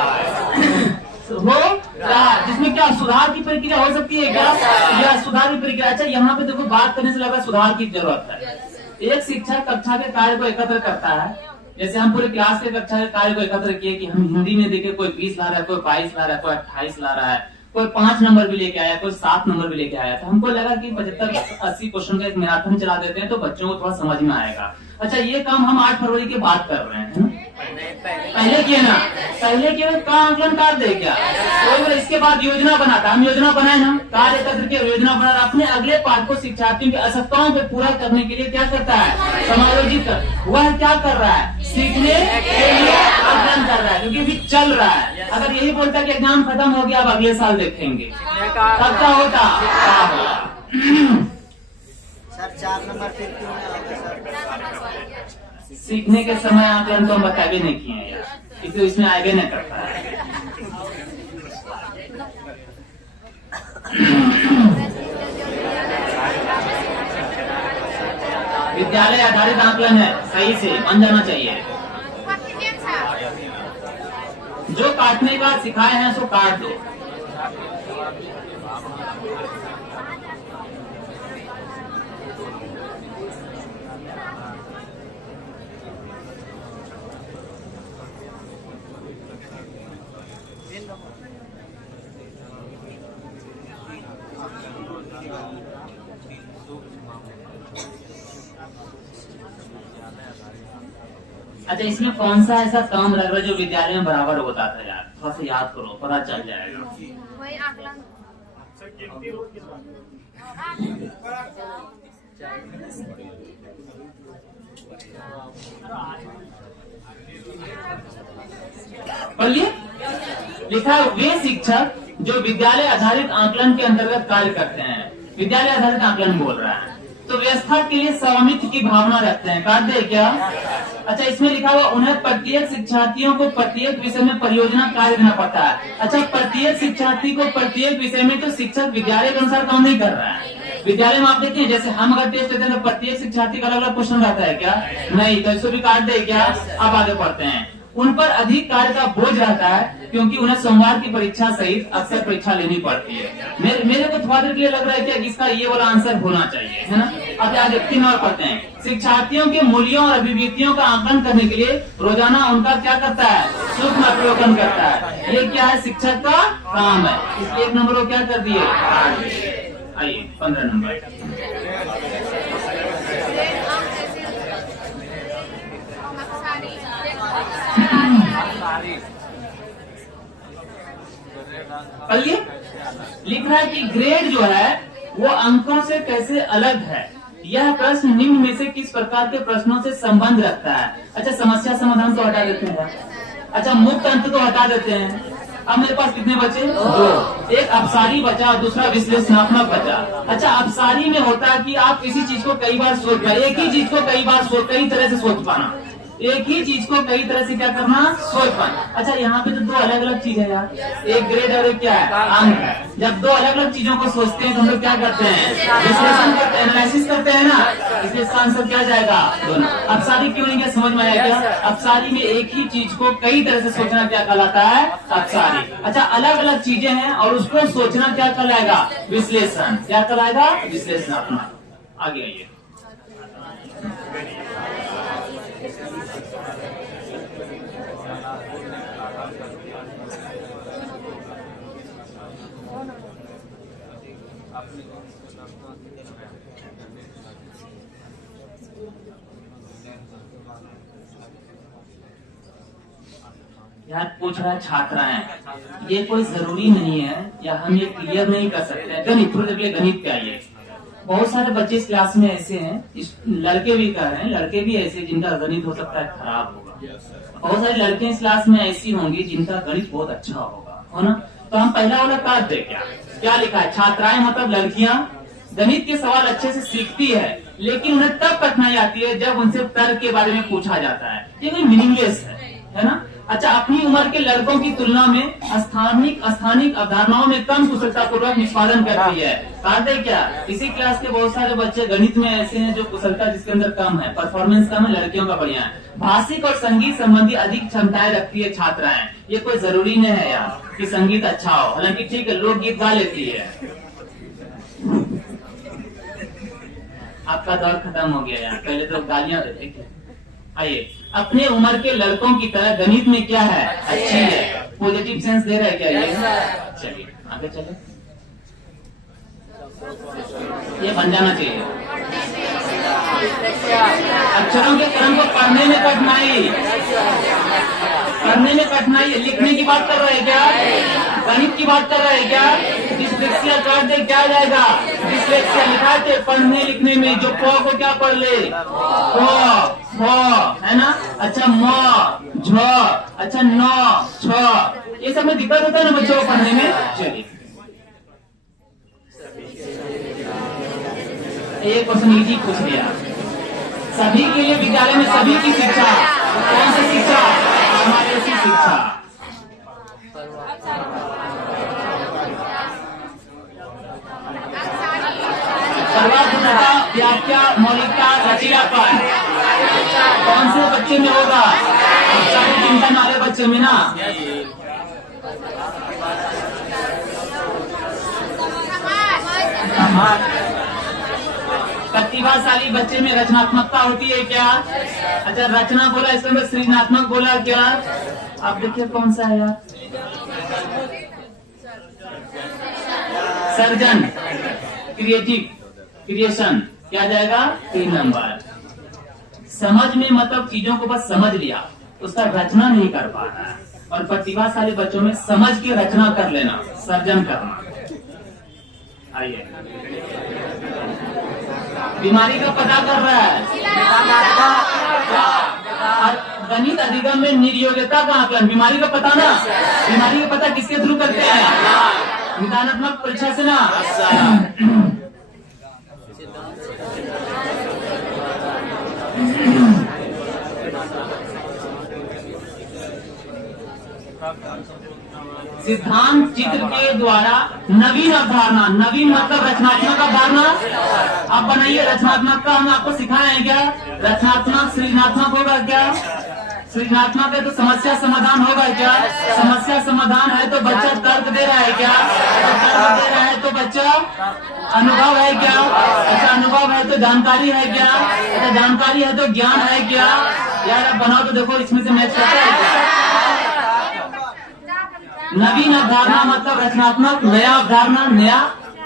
हो रहा, जिसमें क्या सुधार की प्रक्रिया हो सकती है क्या? या सुधार की प्रक्रिया। अच्छा, यहाँ पे देखो बात करने से लगा सुधार की जरूरत है। एक शिक्षक कक्षा के कार्य को एकत्र करता है, जैसे हम पूरे क्लास के कक्षा के कार्य को एकत्र किए कि हम हिंदी में देखे कोई 20 ला रहा है, कोई 22 ला रहा है, कोई 28 ला रहा है, कोई 5 नंबर भी लेके आया, कोई 7 नंबर भी लेके आया था। हमको लगा कि 75-80 क्वेश्चन का एक मैराथन चला देते हैं तो बच्चों को थोड़ा समझ में आएगा। अच्छा, ये काम हम 8 फरवरी की बात कर रहे हैं, पहले किए ना, पहले किए का आंकलन कार्ड दे क्या, तो इसके बाद योजना बनाता, हम योजना बनाए ना, कार्य एकत्र के योजना बना, अपने अगले पाठ को शिक्षार्थियों की आवश्यकताओं को पूरा करने के लिए क्या करता है, समायोजित कर, वह क्या कर रहा है, सीखने के लिए आंकलन कर रहा है, क्योंकि अभी चल रहा है। अगर यही बोलता कि एग्जाम खत्म हो गया अब अगले साल देखेंगे, तब क्या होता सर 4 नंबर फिर क्यों नहीं आएगा सर? सीखने के समय आंकलन तो हम बता भी नहीं किए यार, इसलिए इसमें आगे नहीं करता है। विद्यालय आधारित आंकलन है, सही से बन जाना चाहिए। जो काटने का सिखाए हैं सो काट दो। अच्छा, इसमें कौन सा ऐसा काम लग रहा है जो विद्यालय में बराबर होता था यार, थोड़ा सा याद करो, पता चल जाएगा। वही आकलन। बोलिए, लिखा वे शिक्षक जो विद्यालय आधारित आंकलन के अंतर्गत कार्य करते हैं, विद्यालय आधारित आंकलन बोल रहा है, तो व्यवस्था के लिए स्वामित्व की भावना रखते हैं, काट दे क्या। अच्छा, इसमें लिखा हुआ उन्हें प्रत्येक शिक्षार्थियों को प्रत्येक विषय में परियोजना कार्य देना पड़ता है। अच्छा, प्रत्येक शिक्षार्थी को प्रत्येक विषय में तो शिक्षक विद्यालय के अनुसार काम नहीं कर रहा है। विद्यालय में आप देखते हैं, जैसे हम अगर टेस्ट देते हैं तो प्रत्येक शिक्षार्थी का अलग अलग क्वेश्चन रहता है क्या, नहीं, तो इसको भी काट दे क्या। अब आगे पढ़ते हैं। उन पर अधिक कार्य का बोझ रहता है क्योंकि उन्हें सोमवार की परीक्षा सहित अक्सर परीक्षा लेनी पड़ती है। मेरे को थोड़ा देर के लिए लग रहा है कि इसका ये वाला आंसर होना चाहिए, है ना। अब आगे 3 और पढ़ते हैं। शिक्षार्थियों के मूल्यों और अभिव्यक्तियों का आकलन करने के लिए रोजाना उनका क्या करता है, सूक्ष्म अवलोकन करता है। ये क्या है, शिक्षक का काम है। इसलिए 1 नंबर को क्या कर दिए। आइए 15 नंबर। पढ़िए, लिख रहा है कि ग्रेड जो है वो अंकों से कैसे अलग है। यह प्रश्न निम्न में से किस प्रकार के प्रश्नों से संबंध रखता है। अच्छा, समस्या समाधान तो हटा देते हैं। अच्छा, मुक्त अंक तो हटा देते हैं। अब मेरे पास कितने बचे, 2। एक अपसारी बचा और दूसरा विश्लेषणात्मक बचा। अच्छा, अपसारी में होता है कि आप किसी चीज को कई बार सोच पाए, एक ही चीज को कई तरह से सोच पाना, एक ही चीज को कई तरह से क्या करना, सोच पाना। अच्छा, यहाँ पे तो 2 अलग अलग चीज है यार, एक ग्रेड और एक क्या है, अंक है। जब 2 अलग अलग चीजों को सोचते हैं तो हम लोग क्या करते हैं, विश्लेषण करते हैं, एनालिसिस करते हैं ना। इसलिए इसका आंसर क्या जाएगा, दोनों। अपसारी क्यों नहीं, क्या समझ में आया क्या। अपसारी में एक ही चीज को कई तरह से सोचना क्या कहलाता है, अपसारी। अच्छा, अलग अलग चीजें हैं और उसको सोचना क्या कहलाएगा, विश्लेषण। क्या कहलाएगा, विश्लेषणात्मक। आगे आइए। यार पूछ रहा है छात्राएं, ये कोई जरूरी नहीं है या हम ये क्लियर नहीं कर सकते। गणित, थोड़ी देर के लिए गणित पे आइए। बहुत सारे बच्चे इस क्लास में ऐसे हैं, लड़के भी कह रहे हैं, लड़के भी ऐसे जिनका गणित हो सकता है खराब होगा। बहुत सारी लड़कियां इस क्लास में ऐसी होंगी जिनका गणित बहुत अच्छा होगा, हो ना। तो हम पहला वाला काट दे क्या लिखा है, छात्राएं मतलब लड़कियां गणित के सवाल अच्छे से सीखती है, लेकिन उन्हें तब कठिनाई आती है जब उनसे तर्क के बारे में पूछा जाता है। ये कोई मीनिंगलेस है ना। अच्छा, अपनी उम्र के लड़कों की तुलना में स्थानिक अवधारणाओं में कम कुशलता पूर्वक निष्पादन करती है। काटे क्या, इसी क्लास के बहुत सारे बच्चे गणित में ऐसे हैं जो कुशलता जिसके अंदर कम है, परफॉर्मेंस कम है, लड़कियों का बढ़िया है। भाषिक और संगीत संबंधी अधिक क्षमताएं रखती है छात्राएं। ये कोई जरूरी नहीं है यार कि संगीत अच्छा हो, हालांकि ठीक है, लोग गीत गा लेती है। आपका दौर खत्म हो गया यार, पहले तो गालियां देते। आइए, अपने उम्र के लड़कों की तरह गणित में क्या है, अच्छी है। पॉजिटिव सेंस दे रहा है क्या ये? चलिए आगे चले, ये बन जाना चाहिए। अक्षरों के क्रम को पढ़ने में कठिनाई, लिखने की बात कर रहे हैं क्या, गणित की बात कर रहे हैं क्या? डिस्लेक्सिया काट दे, क्या आ जाएगा? डिस्लेक्सिया लिखा थे पढ़ने लिखने में, जो प को क्या पढ़ ले, फ है ना। अच्छा म झ, अच्छा न छ, ये सब में दिक्कत होता है ना बच्चों को पढ़ने में। चलिए एक क्वेश्चन इजी पूछ लिया। सभी के लिए विद्यालय में सभी की शिक्षा, कौन सी शिक्षा, हमारे की शिक्षा। सर्वात्मकता, व्याख्या, मौलिकता, लचीलापन कौन से बच्चे में होगा, सारी चिंतन वाले बच्चे में ना। प्रतिभाशाली बच्चे में रचनात्मकता होती है क्या? अच्छा रचना बोला, इसके अंदर सृजनात्मक बोला क्या? आप देखिए कौन सा है यार, सर्जन, क्रिएशन, क्या जाएगा 3 नंबर। समझ में मतलब चीजों को बस समझ लिया, उसका रचना नहीं कर पाना है। और प्रतिभाशाली बच्चों में समझ के रचना कर लेना, सर्जन करना। आइए, बीमारी का पता कर रहा है, गणित अधिगम में निर्योग्यता का आकलन, बीमारी का पता ना, बीमारी का पता किसके थ्रू करते हैं, निदानात्मक परीक्षा से ना। सिद्धांत चित्र के द्वारा नवीन अवधारणा, नवीन मतलब रचनात्मक अवधारणा। आप बनाइए रचनात्मक का, हम आपको सिखाए हैं क्या? रचनात्मक सृजनात्मक होगा क्या? सृजनात्मक है तो समस्या समाधान होगा क्या? समस्या समाधान है तो बच्चा तर्क दे रहा है क्या? तर्क दे रहा है तो बच्चा अनुभव है क्या? अच्छा अनुभव है तो जानकारी है क्या? अच्छा जानकारी है तो ज्ञान है क्या? यार आप बनाओ तो देखो इसमें से मैच करता है क्या? नवीन अवधारणा मतलब रचनात्मक, नया अवधारणा, नया।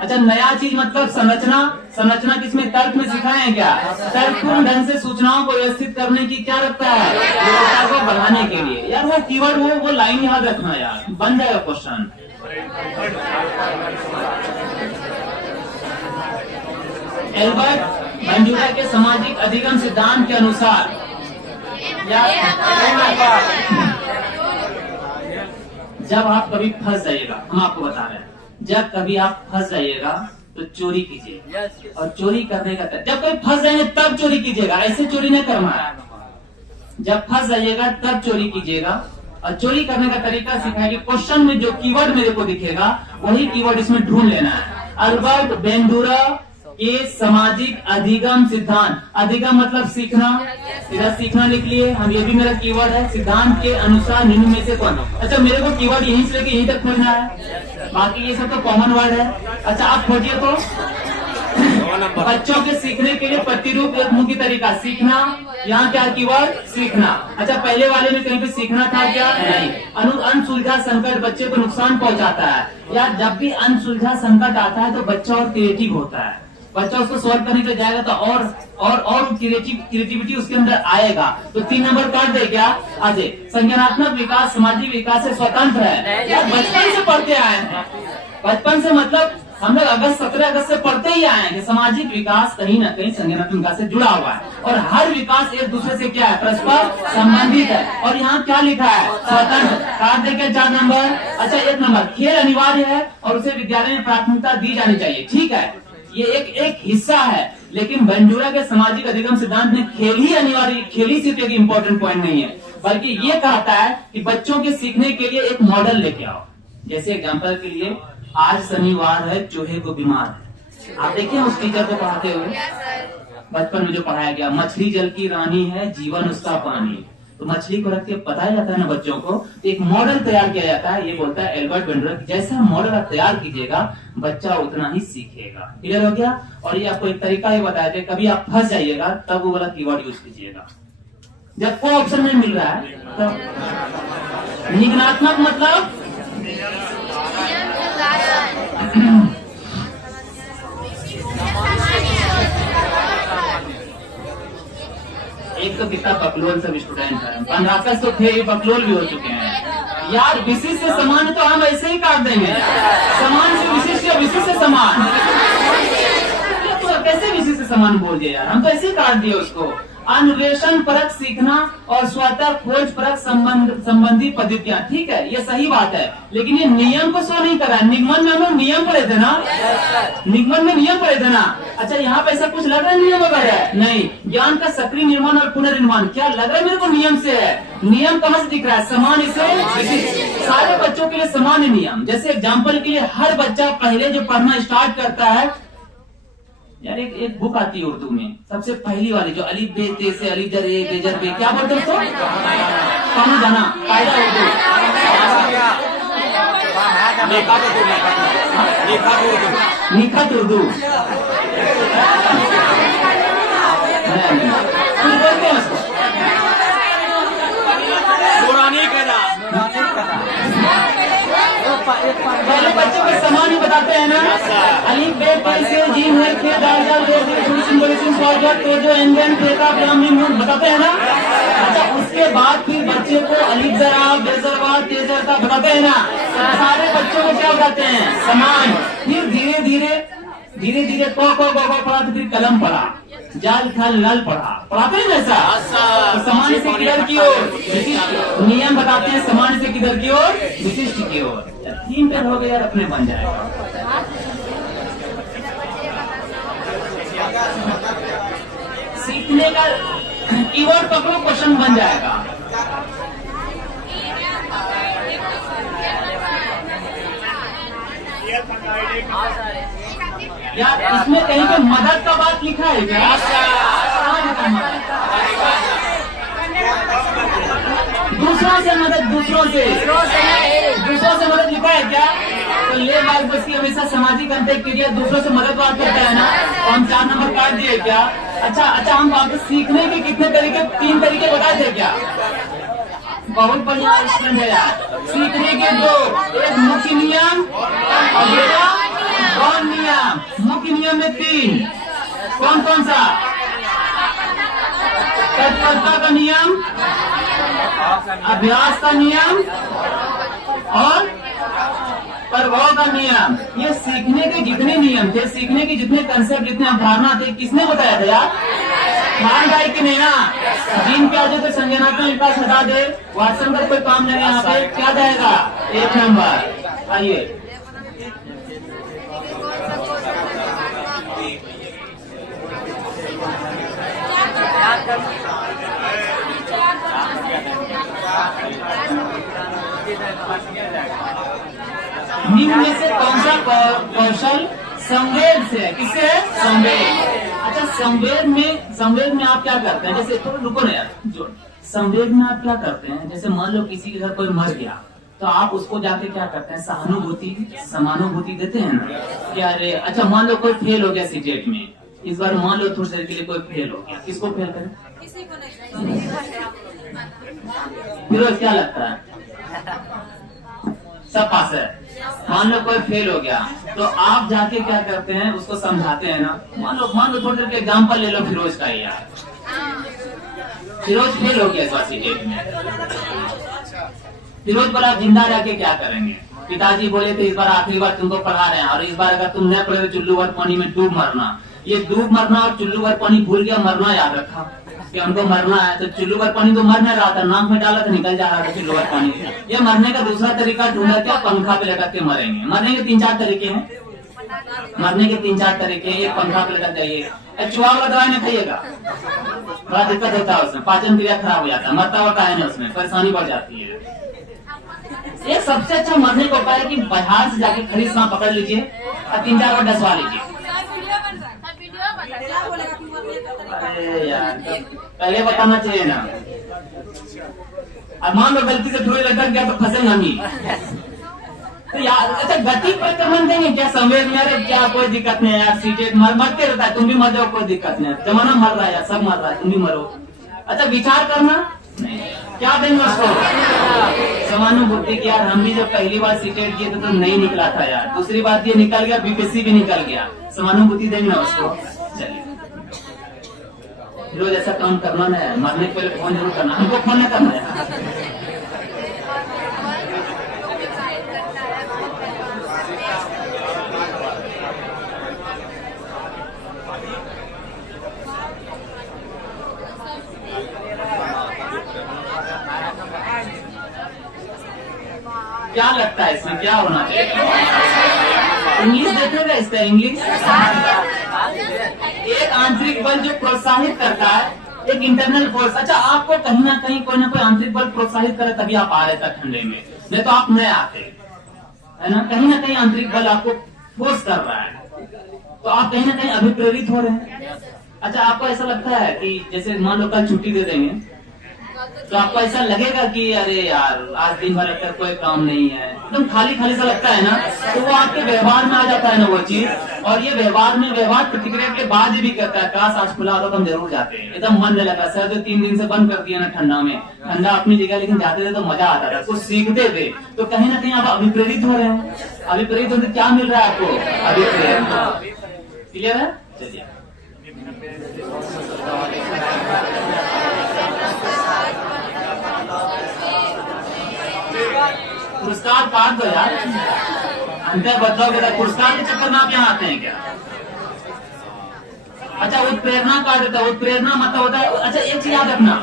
अच्छा नया चीज मतलब संरचना, संरचना किसमें, तर्क में सिखाए हैं क्या? तर्कपूर्ण ढंग से सूचनाओं को व्यवस्थित करने की क्या रखता है, व्यवस्था को बढ़ाने के लिए। यार वो कीवर्ड, वो लाइन याद रखना यार, बन जाएगा क्वेश्चन। एल्बर्ट बंडूरा के सामाजिक अधिगम सिद्धांत के अनुसार जब आप कभी फंस जाइएगा, हम आपको बता रहे हैं, जब कभी आप फंस जाइएगा तो चोरी कीजिए। और चोरी करने का जब कोई फंस जाएंगे तब चोरी कीजिएगा, ऐसे चोरी नहीं करना है। जब फंस जाइएगा तब चोरी कीजिएगा। और चोरी करने का तरीका सिखाएंगे, क्वेश्चन में जो कीवर्ड मेरे को दिखेगा वही कीवर्ड इसमें ढूंढ लेना है। अल्बर्ट बेंडूरा के सामाजिक अधिगम सिद्धांत, अधिगम मतलब सीखना, इधर सीखना लिख लिए हम, ये भी मेरा कीवर्ड है। सिद्धांत के अनुसार निम्न में से कौन। अच्छा मेरे को कीवर्ड यहीं से लेके यहीं तक खोजना है, बाकी ये सब तो कॉमन वर्ड है। अच्छा आप खोजिए तो बच्चों के सीखने के लिए प्रतिरूप एक मुख्य तरीका सीखना, यहाँ क्या कीवर्ड सीखना। अच्छा पहले वाले में कहीं पे सीखना था क्या? नहीं। अनसुलझा संकट बच्चे को नुकसान पहुंचाता है। या जब भी अनसुलझा संकट आता है तो बच्चा और क्रिएटिव होता है, बच्चा उसको सॉल्व करने के लिए जाएगा तो और क्रिएटिविटी उसके अंदर आएगा। तो 3 नंबर काट दे क्या? आजे संज्ञानात्मक विकास सामाजिक विकास से स्वतंत्र है। यार बचपन से पढ़ते आए हैं, बचपन से मतलब हम लोग 17 अगस्त से पढ़ते ही आए हैं कि सामाजिक विकास कहीं ना कहीं संज्ञानात्मक विकास से जुड़ा हुआ है। और हर विकास एक दूसरे से क्या है, परस्पर संबंधित है। और यहाँ क्या लिखा है? स्वतंत्र। काट दे क्या? 4 नंबर। अच्छा 1 नंबर खेल अनिवार्य है और उसे विद्यालय में प्राथमिकता दी जानी चाहिए। ठीक है, ये एक हिस्सा है, लेकिन बंडूरा के सामाजिक अधिगम सिद्धांत में खेल ही अनिवार्य, खेल ही सिर्फ एक इम्पोर्टेंट पॉइंट नहीं है, बल्कि ये कहता है कि बच्चों के सीखने के लिए एक मॉडल लेके आओ। जैसे एग्जांपल के लिए आज शनिवार है, चूहे को बीमार है। आप देखिए उस टीचर को पढ़ाते हुए बचपन में जो पढ़ाया गया, मछली जल की रानी है, जीवन उसका पानी। तो मछली को रख के बताया जाता है ना बच्चों को, एक मॉडल तैयार किया जाता है। ये बोलता है एल्बर्ट बेंडूरा, जैसा मॉडल आप तैयार कीजिएगा बच्चा उतना ही सीखेगा। क्लियर हो गया? और ये आपको एक तरीका ही बताया था, कभी आप फंस जाइएगा तब वो वाला कीवर्ड यूज कीजिएगा। जब को ऑप्शन में मिल रहा है तो निगनात्मक मतलब एक तो कितना बकलोल सब स्टूडेंट है, 15 तो थे, बकलोल भी हो चुके हैं यार। विशिष्ट से समान तो हम ऐसे ही काट देंगे, समान से विशिष्ट या विशिष्ट से समान, तो कैसे विशिष्ट से समान बोल दिया यार, हम तो ऐसे ही काट दिए उसको। अन्वेषण परक सीखना और स्वतः खोज परक संबंधी पद्धतियां, ठीक है ये सही बात है, लेकिन ये नियम को शो नहीं कर रहा है। निगमन में हम लोग नियम पढ़े थे ना, निगमन में नियम पढ़े थे ना। अच्छा यहाँ पे ऐसा कुछ लग रहा है नियम वगैरह नहीं, ज्ञान का सक्रिय निर्माण और पुनर्निर्माण क्या लग रहा है मेरे को नियम से है। नियम कहाँ से दिख रहा है, समान इसे सारे बच्चों के लिए समान नियम। जैसे एग्जाम्पल के लिए हर बच्चा पहले जो पढ़ना स्टार्ट करता है यार, एक बुक आती है उर्दू में सबसे पहली वाली जो अलीफ बे ते से अलीफ जर ए बेजर बे, क्या बोलते हैं उसको, कहाँ जाना कायदा उर्दू, निखत उर्दू बोलते हैं उसको, पहले बच्चों को समान ही बताते हैं ना, अलीफ बे ते से जीम है खे दाल दाल दे तो जो एंगन फेका ब्राह्मणी मूड बताते हैं ना। अच्छा उसके बाद फिर बच्चे को अलीफ जरा बेजरवा तेजर का बताते हैं ना। सारे बच्चों को क्या बताते हैं, समान। फिर धीरे धीरे को पढ़ा, तो फिर कलम पढ़ा, जाल थल नल पढ़ाते हैं ऐसा। तो समान से किधर की ओर नियम बताते हैं, समान से किधर की ओर विशिष्ट की ओर। 3 पेज हो गए यार, अपने बन जाएगा। सीखने का कीवर्ड पकड़ो, क्वेश्चन बन जाएगा। यार इसमें कहीं पे मदद का बात लिखा है क्या, दूसरों से मदद, दूसरों से मदद लिखा है क्या। तो ले बात बस हमेशा सामाजिक अंतर क्रिया दूसरों से मदद बात करता है ना, तो हम 4 नंबर काट दिए क्या। अच्छा हम वापस सीखने के कितने तरीके, 3 तरीके बता दे क्या, बहुत बढ़िया स्टूडेंट है यार। सीखने के 2, एक मुख्य नियम और दूसरा गौण नियम। मुख्य नियम में 3, कौन सा, तत्परता का नियम, अभ्यास का नियम और प्रभाव का नियम। ये सीखने के जितने नियम थे, सीखने के जितने कंसेप्ट, जितने अवधारणा थे, किसने बताया था यार, मान भाई की नहीं ना। जिन पे आ जाए तो संज्ञानात्मक विकास हटा दे, व्हाट्सएप का कोई काम नहीं है यहाँ पे, क्या जाएगा 1 नंबर। आइए निम्न में से कौन सा कौशल संवेद से है, किससे है, संवेद। अच्छा संवेद में आप क्या करते हैं, जैसे थोड़ा रुको ना यार, जोड़। संवेद में आप क्या करते हैं, जैसे मान लो किसी के घर कोई मर गया, तो आप उसको जाके क्या करते हैं, सहानुभूति समानुभूति देते हैं ना कि अरे। अच्छा मान लो कोई फेल हो गया सीटेट में, इस बार मान लो थोड़ी देर के लिए कोई फेल हो गया, किसको फेल करें, फिरोज क्या लगता है, सब पास है। मान लो कोई फेल हो गया, तो आप जाके क्या करते हैं, उसको समझाते हैं ना। मान लो थोड़ी देर के एग्जाम्पल ले लो फिरोज का ही यार, फिरोज फेल हो गया इस बार सीटेट में। फिरोज बोला आप जिंदा रह के क्या करेंगे, पिताजी बोले थे इस बार आखिरी बार तुमको पढ़ा रहे हैं, और इस बार अगर तुम न पढ़े तो चुल्लू भर पानी में डूब मरना। ये डूब मरना और चुल्लू भर पानी भूल गया, मरना याद रखा कि उनको मरना है। तो चुल्लू भर पानी तो मर नहीं रहा था, नाक में डाला तो निकल जा रहा था चुल्लू भर पानी। ये मरने का दूसरा तरीका ढूंढा, क्या पंखा पे लटक के मरेंगे। मरने के 3-4 तरीके हैं, मरने के 3-4 तरीके। एक पंखा पे लटक जाइए, चुहा वाला दवाई नहीं खाइएगा, बड़ा दिक्कत होता है उसमें, पाचन क्रिया खराब हो जाता है, मरता हुआ है ना, उसमें परेशानी बढ़ जाती है। ये सबसे अच्छा मरने का उपाय है कि बाजार से जाके खरीद सांप पकड़ लीजिए और 3-4 बार डसवा लीजिए। अरे यार पहले बताना चाहिए ना। अब मान लो गलती से थोड़ी लटक गया तो फंसेगा नहीं तो यार। अच्छा गति पर क्रमण देंगे क्या संवेद में, अरे क्या कोई दिक्कत नहीं है यार, सीटेट मरते रहता है, तुम भी मर जाओ, कोई दिक्कत नहीं है, जमाना मर रहा है यार, सब मर रहा है, तुम भी मरो। अच्छा विचार करना क्या देंगे उसको? समानुभूति की। यार हम भी जब पहली बार सीटेट किए तो नहीं निकला था यार। दूसरी बात ये निकल गया, बीपीएससी भी निकल गया। समानुभूति देंगे ना उसको। चलिए रोज ऐसा काम करना ना है, मरने के पहले फोन जरूर करना, हमको फोन नहीं करना है। क्या लगता है इसमें क्या होना चाहिए? इंग्लिश देखोगे इसका? इंग्लिश एक आंतरिक बल जो प्रोत्साहित करता है, एक इंटरनल फोर्स। अच्छा आपको कहीं ना कोई आंतरिक बल प्रोत्साहित करे तभी आप आ रहे थे ठंडे में, नहीं तो आप नहीं आते, है ना? कहीं ना कहीं आंतरिक बल आपको फोर्स कर रहा है, तो आप कहीं ना कहीं अभिप्रेरित हो रहे हैं। अच्छा आपको ऐसा लगता है कि जैसे मान लो कल छुट्टी दे देंगे तो आपको ऐसा लगेगा कि अरे यार आज दिन भर तक कोई काम नहीं है, एकदम खाली खाली सा लगता है ना? तो वो आपके व्यवहार में आ जाता है ना वो चीज, और ये व्यवहार प्रतिक्रिया के बाद भी करता है। काश आज खुला होता तो हम जरूर जाते हैं, एकदम मन नहीं लगता। सर जो 3 दिन से बंद कर दिया ना ठंडा में, ठंडा अपनी जगह लेकिन जाते थे तो मजा आता था, कुछ सीखते थे। तो कहीं ना कहीं आप अभिप्रेरित हो रहे हैं। अभिप्रेरित होते क्या मिल रहा है आपको? अभिप्रेरित। क्लियर है? चलिए पुरस्कार काट दो यार, अंतर बदलाव के पुरस्कार के चक्कर में आप यहाँ आते हैं क्या? अच्छा उत्प्रेरणा काट देता है। उत्प्रेरणा मतलब होता है, अच्छा एक चीज याद रखना,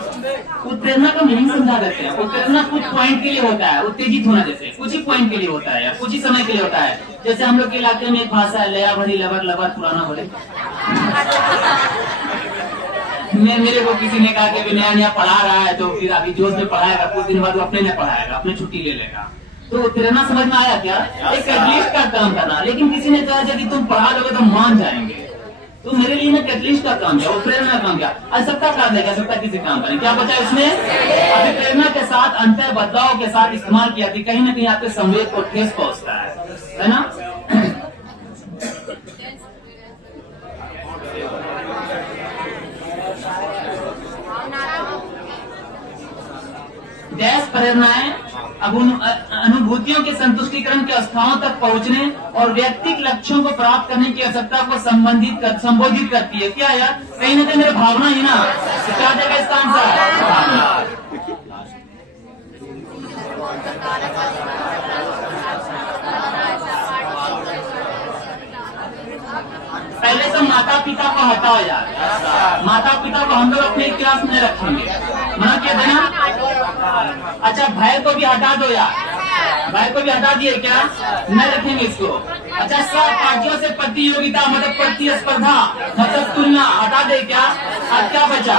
उत्प्रेरणा का मीनिंग समझा देते हैं। उत्प्रेरणा कुछ पॉइंट के लिए होता है, उत्तेजित होना, जैसे कुछ ही पॉइंट के लिए होता है या कुछ ही समय के लिए होता है। जैसे हम लोग के इलाके में एक भाषा है, लया भरी लबर लबर पुराना भरे। मेरे को किसी ने कहा कि नया पढ़ा रहा है तो फिर अभी जोश में पढ़ाएगा, कुछ दिन बाद वो अपने नहीं पढ़ाएगा, अपने छुट्टी ले लेगा। तो प्रेरणा समझ में आया क्या? एक कैटलिस्ट का काम करना। लेकिन किसी ने कहा कि तुम पढ़ा लोगे तो मान जाएंगे, तो मेरे लिए ना कैटलिस्ट का काम किया, वो प्रेरणा का काम किया। आज सबका काम देगा, सबका किसी काम करें, क्या बचा उसमें? अभी प्रेरणा के साथ अंतर बदलाव के साथ इस्तेमाल किया कि कहीं ना कहीं आपके संवेद को ठेस पहुंचता है ना? डैश प्रेरणाएं अनुभूतियों के संतुष्टिकरण के अवस्थाओं तक पहुंचने और व्यक्तिगत लक्ष्यों को प्राप्त करने की आवश्यकता को संबोधित करती है। क्या यार? कहीं ना कहीं मेरे भावना ही ना, क्या देगा इसका आंसर? पहले से माता पिता को हटाओ यार। माता पिता को हम लोग अपने क्लास में रखेंगे, मना किया देना। अच्छा भय को भी हटा दो यार, भय को भी हटा दिए क्या? नहीं रखेंगे इसको। अच्छा सहपाठियों से प्रतियोगिता मतलब प्रतिस्पर्धा मतलब तुलना हटा दे क्या? अब क्या बचा?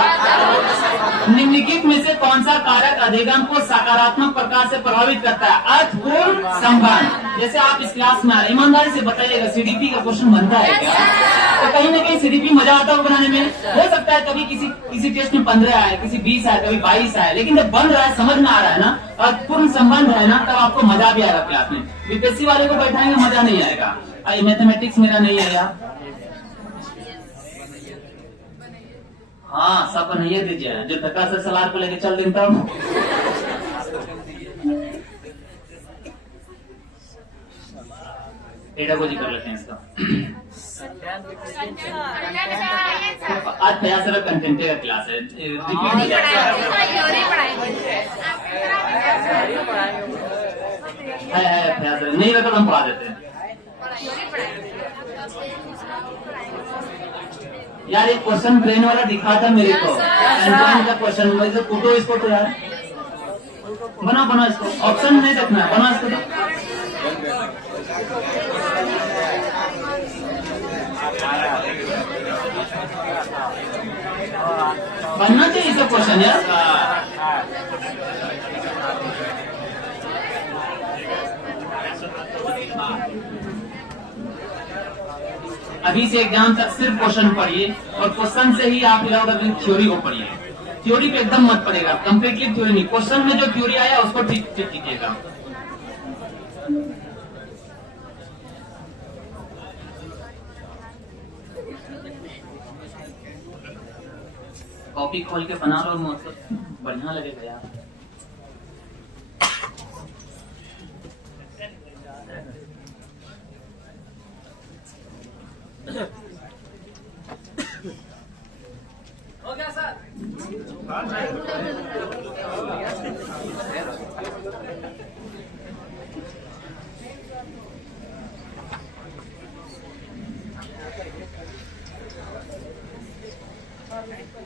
निम्नलिखित में से कौन सा कारक अधिगम को सकारात्मक प्रकार से प्रभावित करता है? अर्थपूर्ण संबंध। जैसे आप इस क्लास में आ रहे, ईमानदारी से बताइएगा सीडीपी का क्वेश्चन बनता है क्या? तो कहीं ना कहीं सीडीपी मजा आता है बनाने में। हो सकता है कभी किसी टेस्ट में 15 आए, किसी 20 आए, कभी 22 आए, लेकिन जब बन रहा है समझ में आ रहा है ना, अर्थपूर्ण संबंध है ना, तब आपको मजा भी आएगा क्लास में। बीपीएससी वाले को बैठाएंगे मजा नहीं आएगा। मैथमेटिक्स मेरा नहीं आया, हाँ सब नहीं दीजिए, जो धक्का से सलाद को लेके चल दिन तब पेडागोजी कर लेते हैं इसका। आज प्रयास कंटेंट का क्लास है, प्रयास नहीं रहता तो हम पढ़ा देते हैं यार। एक क्वेश्चन ट्रेन वाला दिखा था मेरे को, का क्वेश्चन, मुझे फोटो इसको तो यार बना इसको, ऑप्शन नहीं देखना है, बना इसको तो। बनना चाहिए इसका क्वेश्चन यार। अभी से एग्जाम तक सिर्फ क्वेश्चन पढ़िए और क्वेश्चन से ही आप इधर थ्योरी को पढ़िए। थ्योरी पे एकदम मत पड़ेगा, कंप्लीटली थ्योरी नहीं, क्वेश्चन में जो थ्योरी आया उसको ठीक कीजिएगा। कॉपी खोल के बना लो, मतलब बढ़िया लगेगा यार। हो गया सर?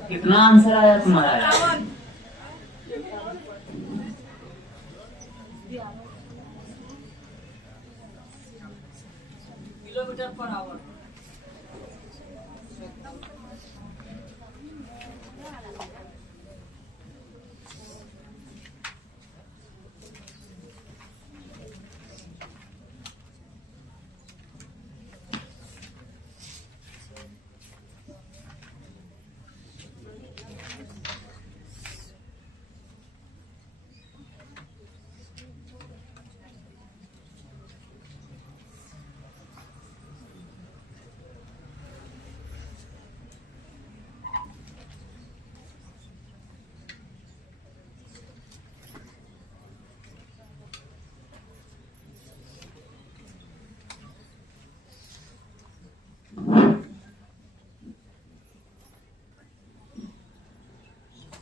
कितना आंसर आया तुम्हारा यार? Kilometre per hour.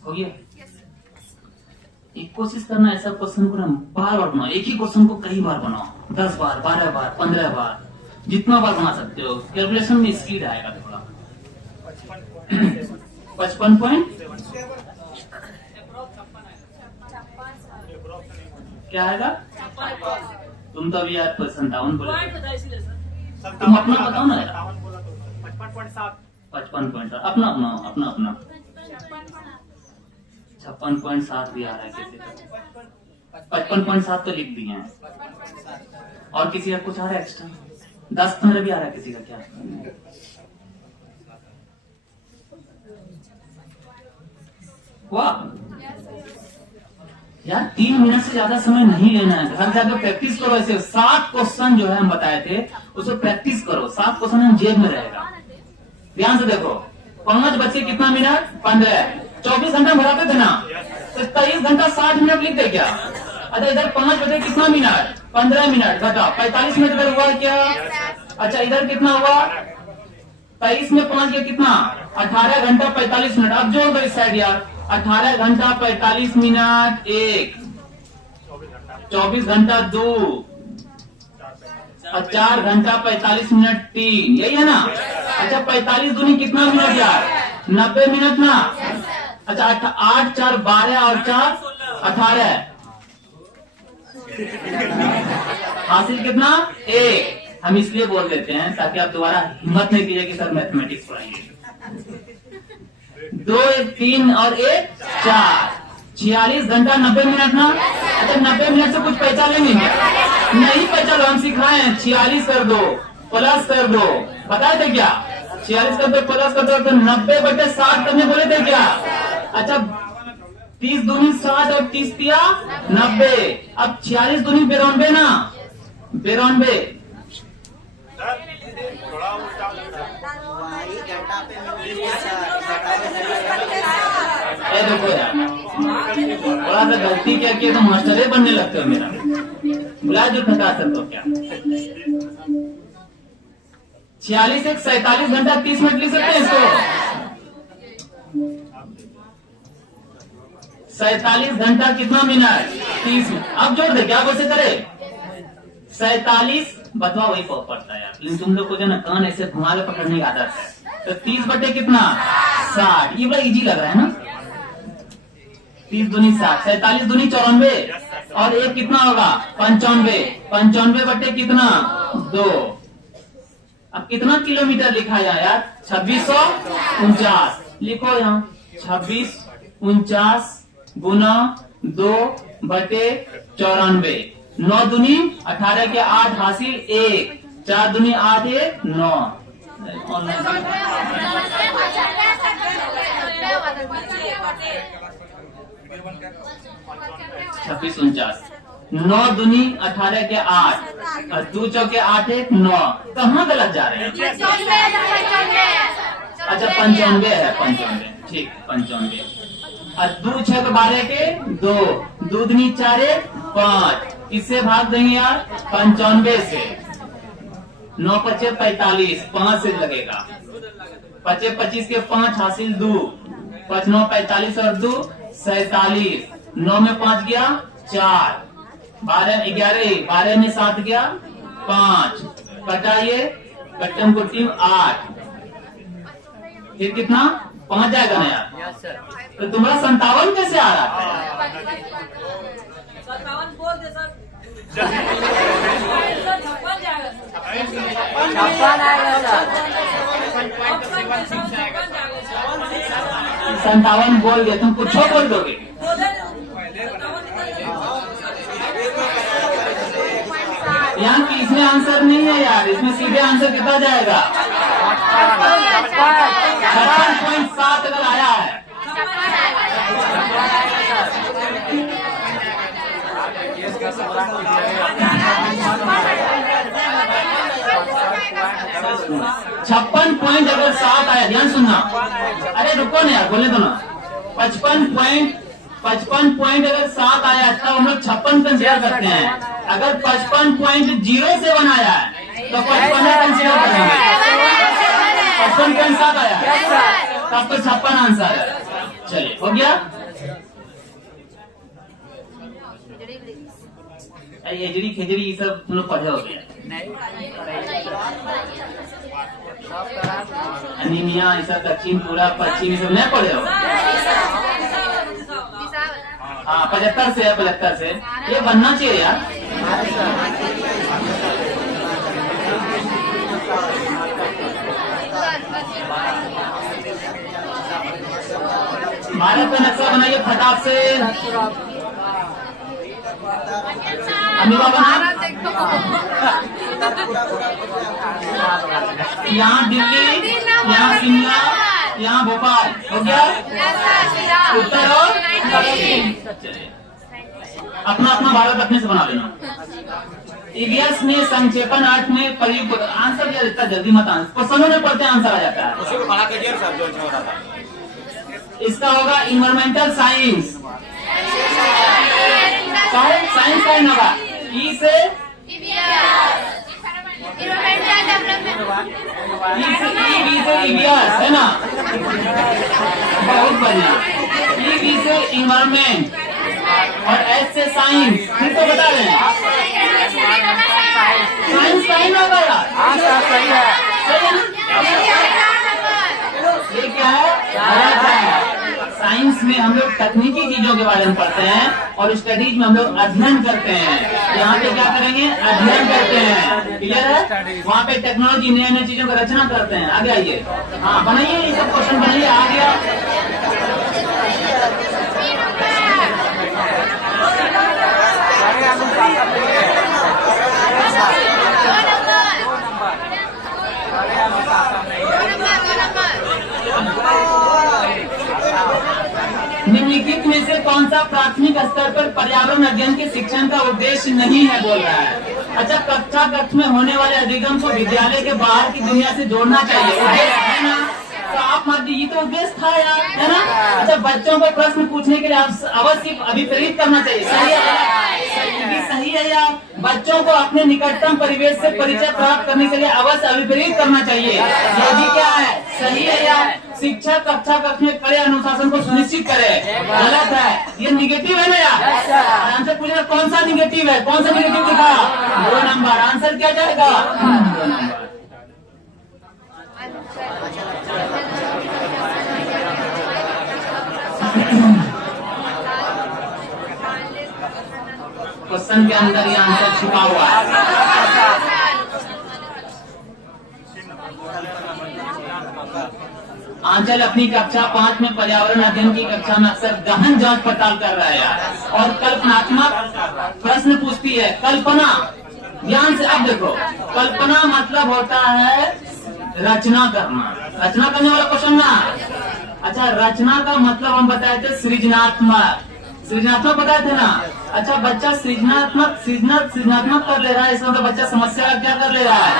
हो गया? एक कोशिश करना, ऐसा क्वेश्चन को ना बार बार बनाओ, एक ही क्वेश्चन को कई बार बनाओ, 10 बार, 12 बार, 15 बार, जितना बार बना सकते हो। कैलकुलेशन में स्पीड आएगा थोड़ा। 55 क्या आएगा? तुम तो अभी यार 57 बोले, तुम अपना बताओ ना यार। 55.7 अपना अपना अपना अपना 56.7 भी आ रहा है किसी का। 55.7 तो लिख दिए हैं। और किसी का कुछ आ रहा है एक्स्ट्रा? 10-15 भी आ रहा है किसी का क्या? वाह यार, 3 मिनट से ज्यादा समय नहीं लेना है। घर जाकर प्रैक्टिस करो। ऐसे 7 क्वेश्चन जो है हम बताए थे, उसको प्रैक्टिस करो। 7 क्वेश्चन हम जेब में रहेगा। ध्यान से देखो, 5 बच्चे कितना मिनट? 15। 24 घंटा भराते थे ना, तो 23 घंटा 60 मिनट लिखते क्या? अच्छा, इधर 5 बजे कितना मिनट? 15 मिनट घटा 45 मिनट इधर हुआ क्या? अच्छा, इधर कितना हुआ? 23 में 5 ये कितना? 18 घंटा 45 मिनट। अब जोड़ दो इस साइड यार, 18 घंटा 45 मिनट 1, 24 घंटा 2 और 4 घंटा 45 मिनट 3, यही है ना? अच्छा, 45 दूनी कितना मिनट यार? 90 मिनट ना? अच्छा, 8 4 12 और 4 18, हासिल कितना? 1। हम इसलिए बोल देते हैं ताकि आप दोबारा हिम्मत नहीं कीजिए कि सर मैथमेटिक्स पढ़ाएंगे। 2 1 3 और 1 4, 46 घंटा 90 मिनट ना? अच्छा, 90 मिनट से कुछ पैसा लेंगे क्या? नहीं पैसा लो, हम सिखाए हैं। 46 कर दो, प्लस कर दो, बताए थे क्या? 46 कर दो, प्लस कर दो, तो 90/60 करने बोले थे क्या? अच्छा, 30 दूनी 60 और 30 तिया 90। अब 46 दूनी 92 ना? 92। देखो यार, थोड़ा सा गलती क्या किया तो मास्टरे बनने लगते हो मेरा। बुला जो ठका सर तो क्या? 46 1 47 घंटा 30 मिनट लिख सकते हैं इसको। 47 घंटा कितना मिनट? 30 मिनट। अब जोड़ दे, क्या कैसे करे? 47 बतवा वही पड़ता है यार, लेकिन तुम लोग को जो ना कान ऐसे घुमा के पकड़ने की आदत है। तो 30 बटे कितना? 60। ये बड़ा इजी लग रहा है ना? 30 दूनी 60, 47 दूनी 94 और 1 कितना होगा? 95। 95 बटे कितना? 2। अब कितना किलोमीटर लिखा जाए यार? 2649 लिखो यहाँ। 2649 गुना 2 बटे 94। 9 दूनी 18 के 8 हासिल 1, 4 दूनी 8 1 9। ऑनलाइन 2649, 9 दूनी 18 के 8 और 2 चौके 8 1 9। कहाँ गलत जा रहे हैं? अच्छा 95 है, 95 ठीक, 95। और 2 6 को 12 के 2, 2 दूनी 4 5, किससे भाग देंगे यार? 95 से। 9 5 45, 5 से लगेगा। 5 25 के 5 हासिल 2, 5 9 45 और 2 47, 9 में 5 गया 4, 12 11, 12 में 7 गया 5, कटाइए कट्टम को टीम 8, फिर कितना 5 जाएगा ना यार? तो तुम्हारा 57 कैसे आ रहा है? 57 बोल दे सर। सर 56 जाएगा सर। 56 आएगा सर। 57 बोल दिया, तुम कुछ बोल दोगे? यहाँ की इसमें आंसर नहीं है यार, इसमें सीधे आंसर कितना जाएगा? 56.7 अगर आया है। छप्पन पॉइंट अगर 7 आया, ध्यान सुनना, अरे रुको ना यार, बोले तो ना। 55 पॉइंट अगर 7 आया तब हम लोग 56 कंसिडर करते हैं। अगर 55.07 आया है तो 55 कंसिडर करेंगे। 55.7 आया तब तो 56 आंसर है। चलिए हो गया। एजड़ी खिजड़ी ये सब तुम लोग पढ़े हो गया? अनीमिया ऐसा दक्षिण पूरा पश्चिम सब नहीं पढ़े हो? हाँ 75 से है, 75 से ये बनना चाहिए यार। भारत का नक्शा बनाइए फटाक से। अमीबा बना, यहाँ दिल्ली, यहाँ शिमला, यहाँ भोपाल, हो गया? उत्तर और दक्षिण। अपना अपना भारत अपने से बना लेना। ईवीएस में संक्षेपण 8 में प्रयुक्त आंसर क्या देता? जल्दी मत आंसर, क्वेश्चनों में पढ़ते आंसर आ जाता है। उसी को बना कर सर जो अच्छा हो रहा था। इसका होगा इन्वायरमेंटल साइंस। साइंस का होगा ई से ईवीएस है ना, बहुत बढ़िया। ई से इन्वायरमेंट और एस से साइंस, फिर तो बता रहे हैं साइंस का ही ना होगा यार। सही है। ये क्या है? साइंस में हम लोग तकनीकी चीजों के बारे में पढ़ते हैं और स्टडीज में हम लोग अध्ययन करते हैं। यहाँ पे क्या करेंगे? अध्ययन करते हैं। क्लियर है? वहाँ पे टेक्नोलॉजी नई नई चीजों का रचना करते हैं। आगे आइए, हाँ बनाइए, ये सब क्वेश्चन बनाइए। आ गया निम्नलिखित में से कौन सा प्राथमिक स्तर पर पर्यावरण अध्ययन के शिक्षण का उद्देश्य नहीं है? बोल रहा है। अच्छा, कक्षा कक्ष में होने वाले अधिगम को विद्यालय के बाहर की दुनिया से जोड़ना चाहिए, उद्देश्य है ना? तो आप मत दीजिए, तो उद्देश्य था यार, है ना? अच्छा, बच्चों को प्रश्न पूछने के लिए आप अवश्य अभिप्रेरित करना चाहिए। सही है, सही है यार। बच्चों को अपने निकटतम परिवेश से परिचय प्राप्त करने के लिए अवश्य अभिप्रेरित करना चाहिए। ये भी क्या है? सही है यार। शिक्षक कक्षा कक्ष में कड़े अनुशासन को सुनिश्चित करे, गलत है। ये निगेटिव है ना यार। आंसर पूछना कौन सा निगेटिव है? कौन सा निगेटिव लिखा? 2 नंबर। आंसर क्या जाएगा? 2 नंबर। क्वेश्चन के अंदर ये आंसर छुपा हुआ है। आंचल अपनी कक्षा 5 में पर्यावरण अध्ययन की कक्षा में अक्सर गहन जांच पड़ताल कर रहा है यार, और कल्पनात्मक प्रश्न पूछती है। कल्पना, ध्यान से अब देखो, कल्पना मतलब होता है रचना करना, रचना करने वाला क्वेश्चन ना। अच्छा, रचना का मतलब हम बताए थे सृजनात्मक, सृजनात्मक बताए थे ना। अच्छा, बच्चा सृजनात्मक कर ले रहा है, इसका मतलब बच्चा समस्या का क्या कर ले रहा है?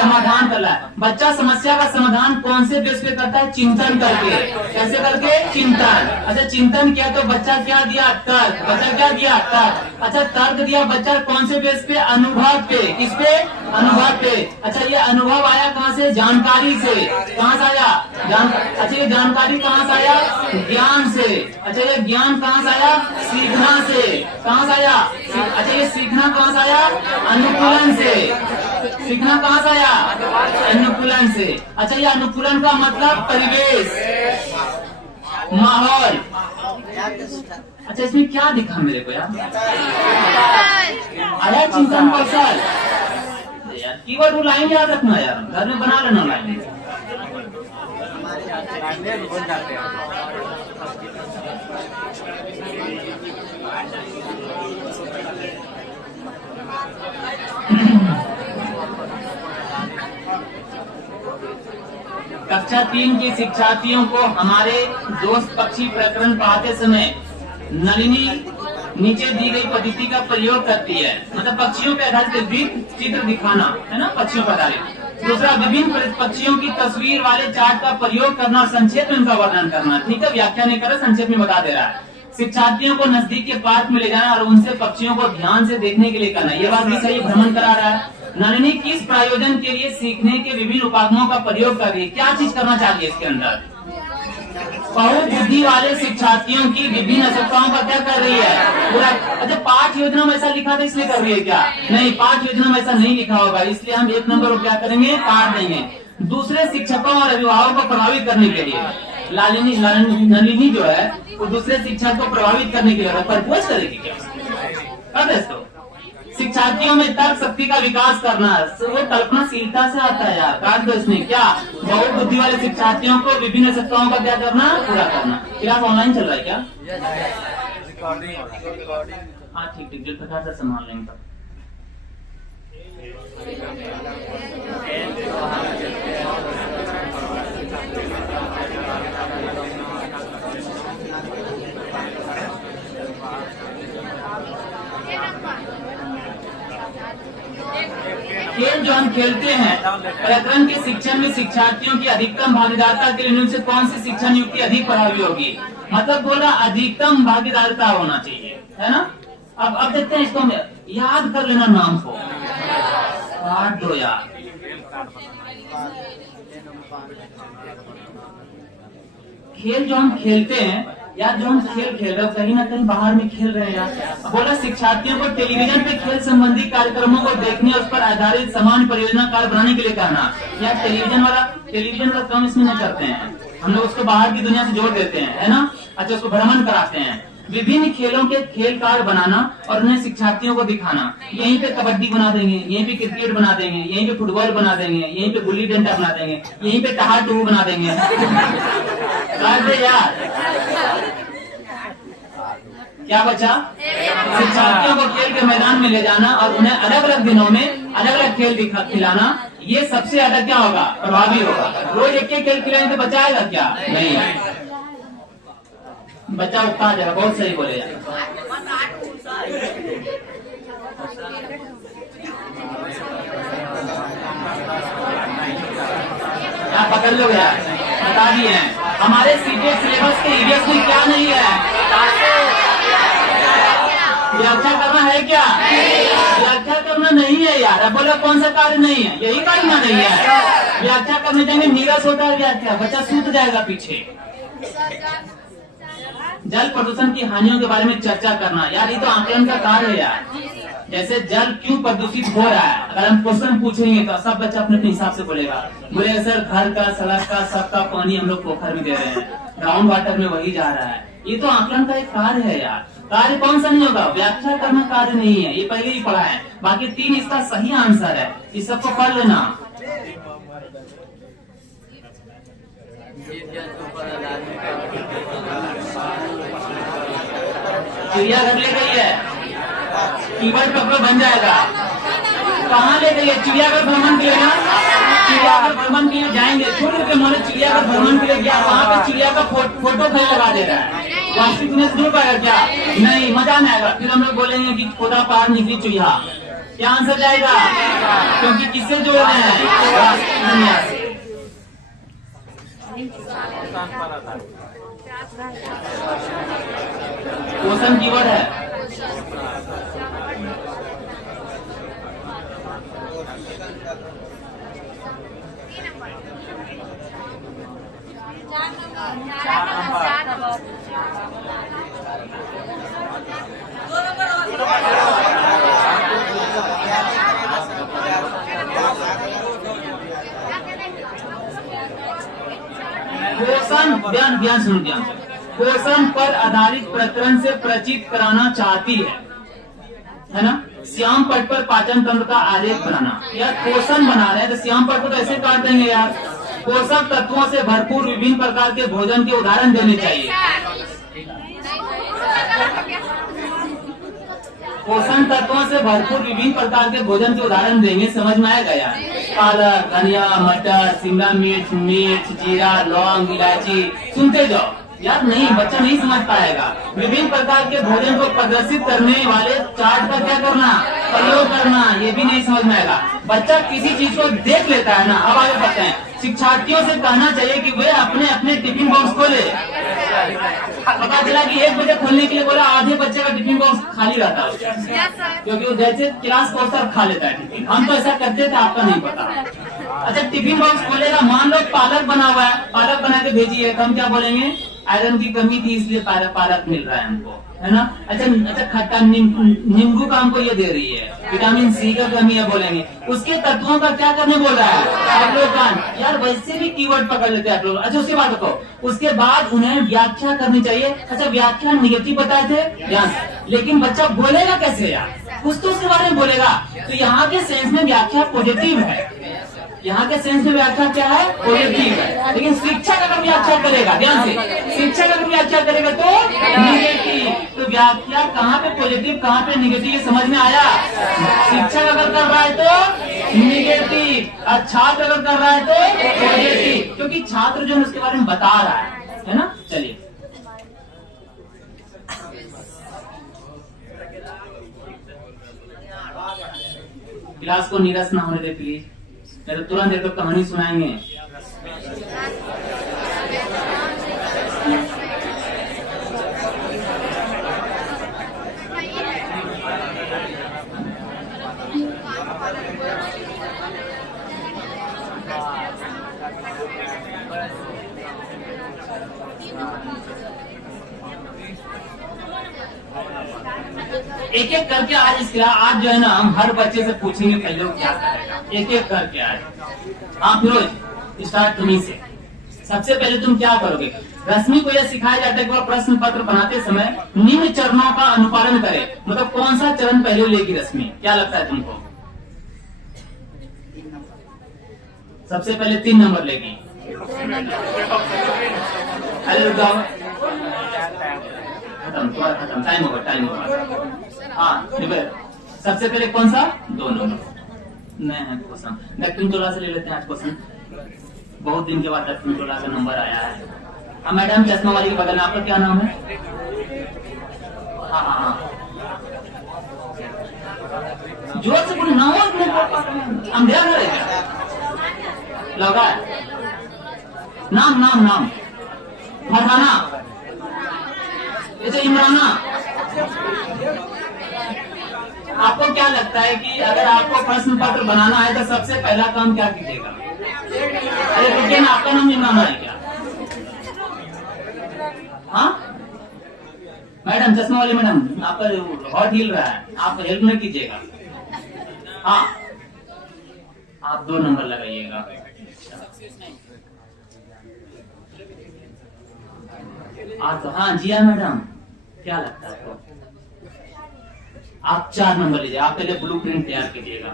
समाधान कर रहा है। बच्चा समस्या का समाधान कौन से बेस पे करता है? चिंतन करके। कैसे करके? चिंतन। अच्छा, चिंतन किया तो बच्चा क्या दिया? तर्क। बच्चा क्या दिया? तर्क। अच्छा, तर्क दिया बच्चा कौन से बेस पे? अनुभव पे। किस पे? अनुभव पे। अच्छा, ये अनुभव आया कहाँ से? जानकारी से। कहाँ से आया? अच्छा, ये जानकारी कहाँ से आया? ज्ञान से। अच्छा, ये ज्ञान कहाँ से आया? सीखना से। कहाँ से आया? अच्छा, ये सीखना कहाँ से आया? अनुकूलन से। सीखना कहाँ से आया? अनुकूलन से। अच्छा, ये अनुकूलन का मतलब परिवेश, माहौल। अच्छा, इसमें क्या दिखा मेरे को यार? आया चिंतन कौशल। यार कीवर्ड वो लाइन याद रखना यार, घर में बना लेना लाइन। कक्षा 3 की शिक्षार्थियों को हमारे दोस्त पक्षी प्रकरण पढ़ाते समय नलिनी नीचे दी गई पद्धति का प्रयोग करती है। मतलब पक्षियों पे आधारित चित्र दिखाना है ना, पक्षियों पर आधारित। दूसरा, विभिन्न पक्षियों की तस्वीर वाले चार्ट का प्रयोग करना और संक्षेप में उनका वर्णन करना। ठीक है, व्याख्या नहीं कर, संक्षेप में बता दे रहा है। शिक्षार्थियों को नजदीक के पार्क में ले जाना और उनसे पक्षियों को ध्यान से देखने के लिए करना। ये बात भी सही, भ्रमण करा रहा है। नलिनी किस प्रयोजन के लिए सीखने के विभिन्न उपागमों का प्रयोग कर रही है? क्या चीज करना चाह रही है इसके अंदर? बहुबुद्धि वाले शिक्षार्थियों की विभिन्न आवश्यकताओं का क्या कर रही है? पूरा। अच्छा, पाठ योजना में ऐसा लिखा था इसलिए कर रही है क्या? नहीं, पाठ योजना में ऐसा नहीं लिखा होगा, इसलिए हम 1 नंबर को क्या करेंगे? काट देंगे। दूसरे शिक्षकों और अभिभावकों को प्रभावित करने के लिए नलिनी जो है वो दूसरे शिक्षक को प्रभावित करने के लिए प्रपोज करेगी क्या? कर इसको। शिक्षार्थियों में तर्क शक्ति का विकास करना, वो कल्पनाशीलता से आता है यार। काट दो इसमें। क्या? बहुबुद्धि वाले शिक्षार्थियों को विभिन्न आवश्यकताओं का क्या करना? पूरा करना। क्लास ऑनलाइन चल रहा है क्या? हाँ, ठीक ठीक, जिस प्रकार से संभाल लेंगे। खेल जो हम खेलते हैं प्रकरण के शिक्षण में शिक्षार्थियों की अधिकतम भागीदारिता के लिए उनसे कौन सी शिक्षण युक्ति अधिक प्रभावी होगी? मतलब बोला अधिकतम भागीदारिता होना चाहिए, है ना। अब देखते हैं इसको, याद कर लेना नाम को, काट दो यार। खेल जो हम खेलते हैं यार, जो हम खेल खेल रहे हैं कहीं ना कहीं बाहर में खेल रहे हैं यार। बोला शिक्षार्थियों को टेलीविजन पे खेल संबंधी कार्यक्रमों को देखने और उस पर आधारित समान परियोजना कार्य बनाने के लिए कहना। यार टेलीविजन वाला काम इसमें नहीं करते हैं हम लोग, उसको बाहर की दुनिया से जोड़ देते हैं, है ना। अच्छा, उसको भ्रमण कराते हैं। विभिन्न खेलों के खेल कार्य बनाना और उन्हें शिक्षार्थियों को दिखाना। यहीं पे कबड्डी बना देंगे, यहीं पे क्रिकेट बना देंगे, यहीं पे फुटबॉल बना देंगे, यहीं पे गुल्ली डंडा बना देंगे, यहीं पे टहा टू बना देंगे। यार क्या बचा? शिक्षार्थियों को खेल के मैदान में ले जाना और उन्हें अलग अलग दिनों में अलग अलग खेल खिलाना। ये सबसे ज्यादा क्या होगा? प्रभावी होगा। रोज एक खेल खिलाएंगे तो बचाएगा क्या? नहीं, बच्चा उठा जाएगा। बहुत सही बोले यार। आप पकड़ लो यार, बता दिए हैं। हमारे सीटेट सिलेबस के ईवीएस में क्या नहीं है? व्याख्या करना है क्या? व्याख्या करना नहीं है यार। अब बोला कौन सा कार्य नहीं है? यही करना नहीं है। व्याख्या करने जाएंगे नीरस होता है व्याख्या, बच्चा सूत जाएगा पीछे। जल प्रदूषण की हानियों के बारे में चर्चा करना। यार ये तो आकलन का कार्य है यार। जैसे जल क्यों प्रदूषित हो रहा है, अगर हम क्वेश्चन पूछेंगे तो सब बच्चा अपने हिसाब से बोलेगा सर घर का, सड़क का, सबका पानी हम लोग पोखर में दे रहे हैं, ग्राउंड वाटर में वही जा रहा है। ये तो आकलन का एक कार्य है यार। कार्य कौन सा नहीं होगा? व्याख्या करना कार्य नहीं है, ये पहले ही पढ़ा है। बाकी 3 इसका सही आंसर है, इस सबको पढ़ लेना। चिड़ियाघर ले गई है, कीवर्ड पकड़ो बन जाएगा। कहाँ ले गई है? चिड़ियाघर भ्रमण के लिए ना, चिड़ियाघर भ्रमण के लिए जाएंगे। छोटे के मोने चिड़ियाघर भ्रमण के लिए गया, वहाँ पे चिड़िया का फोटो कहीं लगा दे रहा है। वास्तविक में शुरू पाएगा क्या? नहीं, मजा नहीं आएगा। फिर हम लोग बोलेंगे कि खोदा पार निकली चुहिया, क्या आंसर जाएगा? क्योंकि किससे जोड़ रहे हैं? राष्ट्रीय दुनिया से। क्वेश्चन कीवर्ड है। क्वेश्चन ध्यान सुन ध्यान क्वेश्चन पर आधारित प्रकरण से परिचित कराना चाहती है ना। श्याम पट पर पाचन तंत्र का आलेख बनाना। यार क्वेश्चन बना रहे हैं तो श्याम पट को तो ऐसे काट देंगे यार। पोषक तत्वों से भरपूर विभिन्न प्रकार के भोजन के उदाहरण देने चाहिए। पोषण तत्वों से भरपूर विभिन्न प्रकार के भोजन के उदाहरण देंगे, समझ में आएगा यार। पालक, धनिया, मटर, शिमला मिर्च, मिर्च, जीरा, लौंग, इलायची, सुनते जाओ यार। नहीं, बच्चा नहीं समझ पाएगा। विभिन्न प्रकार के भोजन को प्रदर्शित करने वाले चार्ट का क्या करना, प्रयोग करना, ये भी नहीं समझ में आएगा। बच्चा किसी चीज को देख लेता है ना। अब आगे बढ़ते हैं। शिक्षार्थियों से कहना चाहिए कि वे अपने अपने टिफिन बॉक्स खोले। पता चला कि 1 बजे खोलने के लिए बोला, आधे बच्चे का टिफिन बॉक्स खाली रहता है, क्योंकि वो जैसे क्लास कोर्सर खा लेता है टिफिन। हम तो ऐसा करते थे, आपका नहीं पता। अच्छा, टिफिन बॉक्स खोलेगा, मान लो पालक बना हुआ है, पालक बना के भेजिए, तो हम क्या बोलेंगे? आयरन की कमी थी इसलिए पालक मिल रहा है हमको, है ना। अच्छा खट्टा नींबू का हमको ये दे रही है, विटामिन सी का कमी है बोलेंगे। उसके तत्वों का क्या करने बोल रहा है? अवलोकन। यार वैसे भी कीवर्ड पकड़ लेते हैं आप लोग। अच्छा उसके बाद देखो, उसके बाद उन्हें व्याख्या करनी चाहिए। अच्छा व्याख्या निगेटिव बताए थे यार, लेकिन बच्चा बोलेगा कैसे यार? कुछ तो उसके बारे में बोलेगा। तो यहाँ के सेंस में व्याख्या पॉजिटिव है। यहाँ के सेंस में व्याख्या क्या है? पॉजिटिव है। लेकिन शिक्षक अगर व्याख्या करेगा, ध्यान से, शिक्षक अगर व्याख्या करेगा तो निगेटिव। तो व्याख्या कहाँ पे पॉजिटिव, कहाँ पे निगेटिव, ये समझ में आया? शिक्षक अगर कर रहा है तो निगेटिव, और छात्र अगर कर रहा है तो पॉजिटिव, क्योंकि छात्र जो है उसके बारे में बता रहा है ना। चलिए क्लास को नीरस ना होने दे प्लीज, तो तुरंत एक कहानी सुनाएंगे। एक एक करके आज जो है ना, हम हर बच्चे से पूछेंगे पहले वो क्या करेगा, एक एक करके आज। हाँ फिरोज, स्टार्ट तुम्ही से। सबसे पहले तुम क्या करोगे? रश्मि को यह सिखाया जाता है कि वह प्रश्न पत्र बनाते समय निम्न चरणों का अनुपालन करे। मतलब कौन सा चरण पहले लेगी रश्मि, क्या लगता है तुमको? सबसे पहले 3 नंबर लेगी। अरे रुक जाओ, खत्म, तुम्हारा खत्म, टाइम होगा। हाँ सबसे पहले कौन सा? 2 नंबर। नहीं है क्वेश्चन, दक्षिण टोला से ले लेते हैं आज क्वेश्चन। बहुत दिन के बाद दक्षिण टोला का नंबर आया है। हाँ मैडम, चश्मा वाली के बगल में आपका क्या नाम है? हाँ हाँ हाँ, जोर से बोलो, नाम अंधेरा घर है क्या? लगा है? नाम नाम नाम फरहाना, जैसे इमराना। आपको क्या लगता है कि अगर आपको प्रश्न पत्र बनाना है तो सबसे पहला काम क्या कीजिएगा? अरे रुकिए ना, आपका नाम इमराना है क्या? हाँ मैडम, चश्मा वाली मैडम, आपका हाथ हिल रहा है, आप हेल्प नहीं कीजिएगा। हाँ आप 2 नंबर लगाइएगा। तो हाँ जिया मैडम, क्या लगता है आपको? आप 4 नंबर लीजिए। आप पहले ब्लूप्रिंट तैयार कीजिएगा।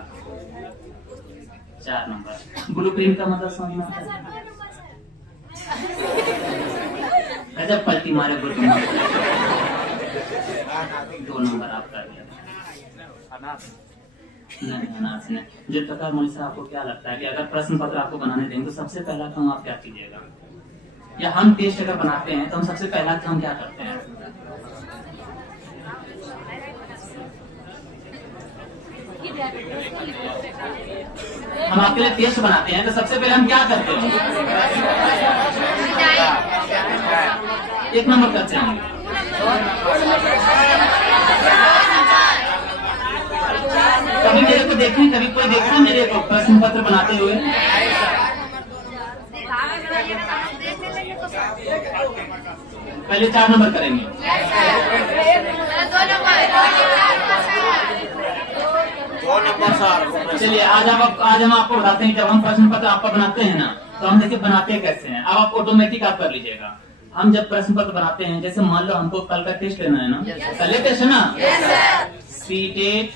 4 नंबर। ब्लूप्रिंट का मतलब समझ में आता है? गजब पलटी मारे ब्लूप्रिंट। 2 नंबर आप कर दिया। नहीं अनाथ नहीं। जुल्फकार मौली साहब, आपको क्या लगता है कि अगर प्रश्न पत्र आपको बनाने देंगे तो सबसे पहला काम आप क्या कीजिएगा? या हम टेस्ट अगर बनाते हैं तो हम सबसे पहला काम क्या करते हैं? हम आपके लिए टेस्ट बनाते हैं, तो सबसे पहले हम क्या करते हैं? 1 नंबर करते हैं। कभी मेरे को देखें, कभी कोई देखा मेरे को प्रश्न पत्र बनाते हुए? पहले 4 नंबर करेंगे। 2 नंबर सर। चलिए आज हम आपको बताते हैं, जब हम प्रश्न पत्र आपका बनाते हैं ना, तो हम देखिए बनाते कैसे हैं। अब आप ऑटोमेटिक आप कर लीजिएगा। हम जब प्रश्न पत्र बनाते हैं, जैसे मान लो हमको कल का टेस्ट लेना है ना, कल टेस्ट है ना, सीटेट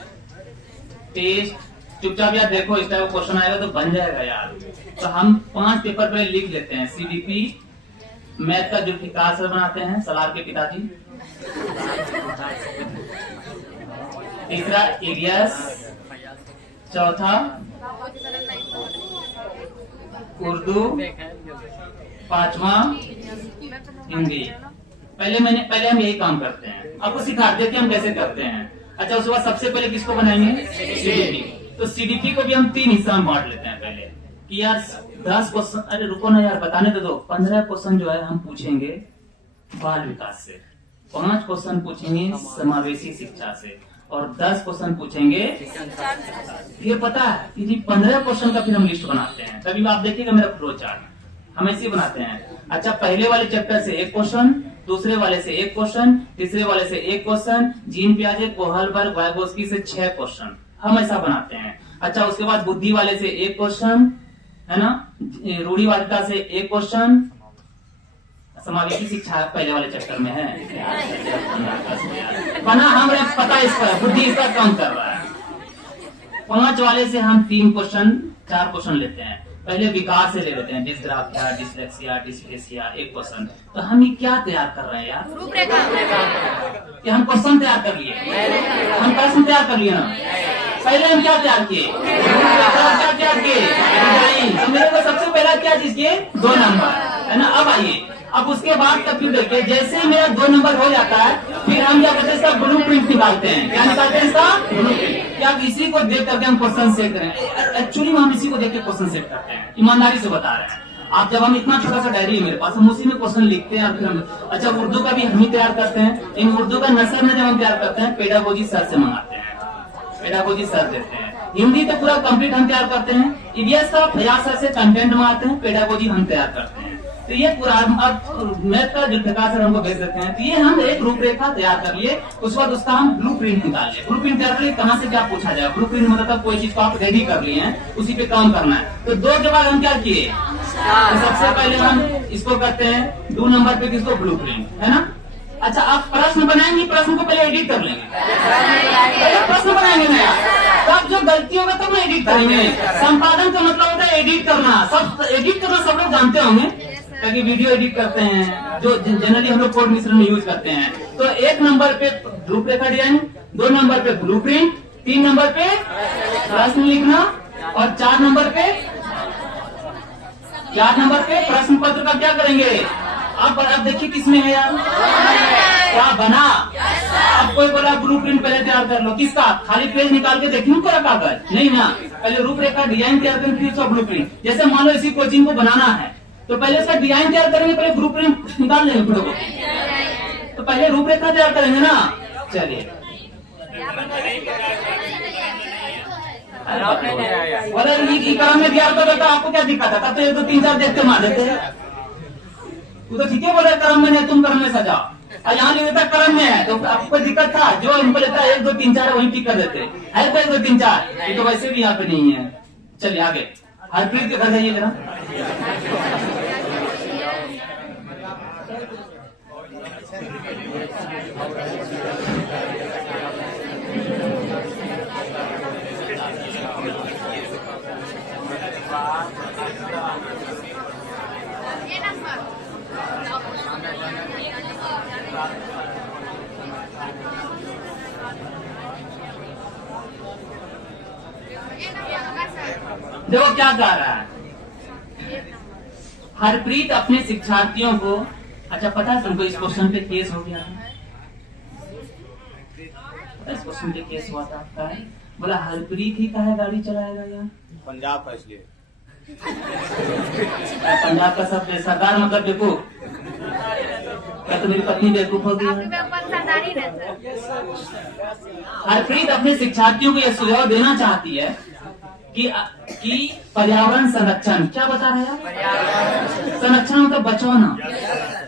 टेस्ट, चुपचाप यार देखो, इस टाइप का क्वेश्चन आएगा तो बन जाएगा यार। तो हम 5 पेपर पे लिख लेते हैं। सीडीपी मैथ का जुल्फिकार सर बनाते हैं, सलार के पिताजी। तीसरा इलियास, चौथा उर्दू, 5वां हिंदी। पहले हम यही काम करते हैं, आपको सिखाते हैं कि हम कैसे करते हैं। अच्छा, उसके बाद सबसे पहले किसको बनाएंगे? सीडीपी। तो सीडीपी को भी हम 3 हिस्सा में बांट लेते हैं पहले, कि यार 10 क्वेश्चन, अरे रुको ना यार, बताने तो दो। 15 क्वेश्चन जो है हम पूछेंगे बाल विकास से, 5 क्वेश्चन पूछेंगे समावेशी शिक्षा से, और 10 क्वेश्चन पूछेंगे। फिर पता है कि 15 क्वेश्चन का फिर हम लिस्ट बनाते हैं। तभी आप देखिएगा मेरा फ्लो चार्ट, हम ऐसे ही बनाते हैं। अच्छा, पहले वाले चैप्टर से 1 क्वेश्चन, दूसरे वाले से 1 क्वेश्चन, तीसरे वाले से 1 क्वेश्चन, जीन पियाजे, कोहलबर्ग, वाइगोस्की से 6 क्वेश्चन, हम ऐसा बनाते हैं। अच्छा, उसके बाद बुद्धि वाले से 1 क्वेश्चन, है ना, रूढ़िवादिता से 1 क्वेश्चन, समावेशी शिक्षा पहले वाले चैप्टर में है बना, हमें पता इसका, बुद्धि इसका काम कर रहा है। 5 वाले से हम 3 क्वेश्चन, 4 क्वेश्चन लेते हैं। पहले विकास से ले लेते हैं, डिस्ग्राफिया, डिसलेक्सिया, डिस्लेक्सिया, 1 क्वेश्चन। तो हम ये क्या तैयार कर रहे हैं यार? कि हम क्वेश्चन तैयार कर लिए, हम प्रश्न तैयार कर लिए ना। पहले हम क्या तैयार किए? क्या तैयार किए? तो मेरे को सबसे पहला क्या चीज किए? 2 नंबर, है ना। अब आइए, अब उसके बाद तब फिर देखिए, जैसे ही मेरा 2 नंबर हो जाता है, फिर हम क्या करते हैं? इसका ब्लूप्रिंट निकालते हैं। क्या निकालते हैं? इसका ब्लूप्रिंट। क्या इसी को देख करके हम क्वेश्चन सेट करें? एक्चुअली हम इसी को देख के क्वेश्चन सेट करते हैं, ईमानदारी से बता रहे हैं। आप जब हम इतना छोटा सा डायरी है मेरे पास, हम उसी में क्वेश्चन लिखते हैं। और फिर हम, अच्छा, उर्दू का भी हम ही तैयार करते हैं। इन उर्दू का नसर में जब हम तैयार करते हैं, पेडागोजी सर से मंगाते हैं, पेडागोजी सर देते हैं। हिंदी तो पूरा कंप्लीट हम तैयार करते हैं। ईवीएस का फयाज सर से कंटेंट मंगाते हैं, पेडागोजी हम तैयार करते हैं। तो ये पूरा अब मैथ का जुल्फिकार सर हमको भेज देते हैं। तो ये हम एक रूपरेखा तैयार कर लिए, उसके बाद उसका हम ब्लूप्रिंट निकाल लिए। ब्लूप्रिंट तैयार कर लिए, कहाँ से क्या पूछा जाए। ब्लूप्रिंट मतलब कोई चीज को आप रेडी कर लिए हैं, उसी पे काम करना है। तो 2 के बाद हम क्या किए? तो सबसे पहले हम इसको करते हैं 2 नंबर पे, किसको? ब्लूप्रिंट, है ना। अच्छा, आप प्रश्न बनाएंगे, प्रश्न को पहले एडिट कर लेंगे, प्रश्न बनाएंगे ना। तब जो गलती होगा तब ना एडिट करेंगे। संपादन का मतलब होता है एडिट करना। सब एडिट करना सब लोग जानते होंगे, ताकि वीडियो एडिट करते हैं, जो जनरली हम लोग कोड मिश्रण में यूज करते हैं। तो 1 नंबर पे रूपरेखा डिजाइन, 2 नंबर पे ब्लूप्रिंट, 3 नंबर पे प्रश्न लिखना, और 4 नंबर पे प्रश्न पत्र का क्या करेंगे? अब देखिए किसमें है यार, क्या बना। अब कोई बोला ब्लूप्रिंट पहले तैयार कर लो, किसका? खाली पेज निकाल के देखिए पूरा कागज नहीं ना, पहले रूपरेखा डिजाइन तैयार करेंगे, फिर उसका ब्लूप्रिंट। जैसे मान लो इसी कोचिंग को बनाना है, तो पहले उसका डिजाइन तैयार करेंगे, पहले ब्लूप्रिंट निकाल लेंगे पूरे को, तो पहले रूपरेखा तैयार करेंगे ना। चलिए, काम में तैयार करता था, आपको क्या दिक्कत है? तब तो 1 2 3 4 देखते मार देते हैं। तू तो ठीक है बोल रहे कर्म में नहीं, तुम कर्म में सजाओ। यहाँ लिख देता कर्म में है, तो आपको कोई दिक्कत था? जो इनको लेता है 1 2 3 4 वही टिक कर देते है। 1 2 3 4, ये तो वैसे भी यहाँ पे नहीं है। चलिए आगे, हरप्रीत के घर जाइए जरा। देखो क्या कह रहा है हरप्रीत अपने शिक्षार्थियों को। अच्छा, पता है तुमको इस क्वेश्चन पे केस हो गया था? इस क्वेश्चन पे केस हुआ था आपका। बोला हरप्रीत ही कहा गाड़ी चलाएगा यार। पंजाब का इसलिए। पंजाब का सब सरदार मतलब बेवकूफ, क्या तो मेरी पत्नी बेवकूफ होगी? हरप्रीत अपने शिक्षार्थियों को यह सुझाव देना चाहती है कि पर्यावरण संरक्षण, क्या बता रहे हैं? संरक्षण मतलब बचाना।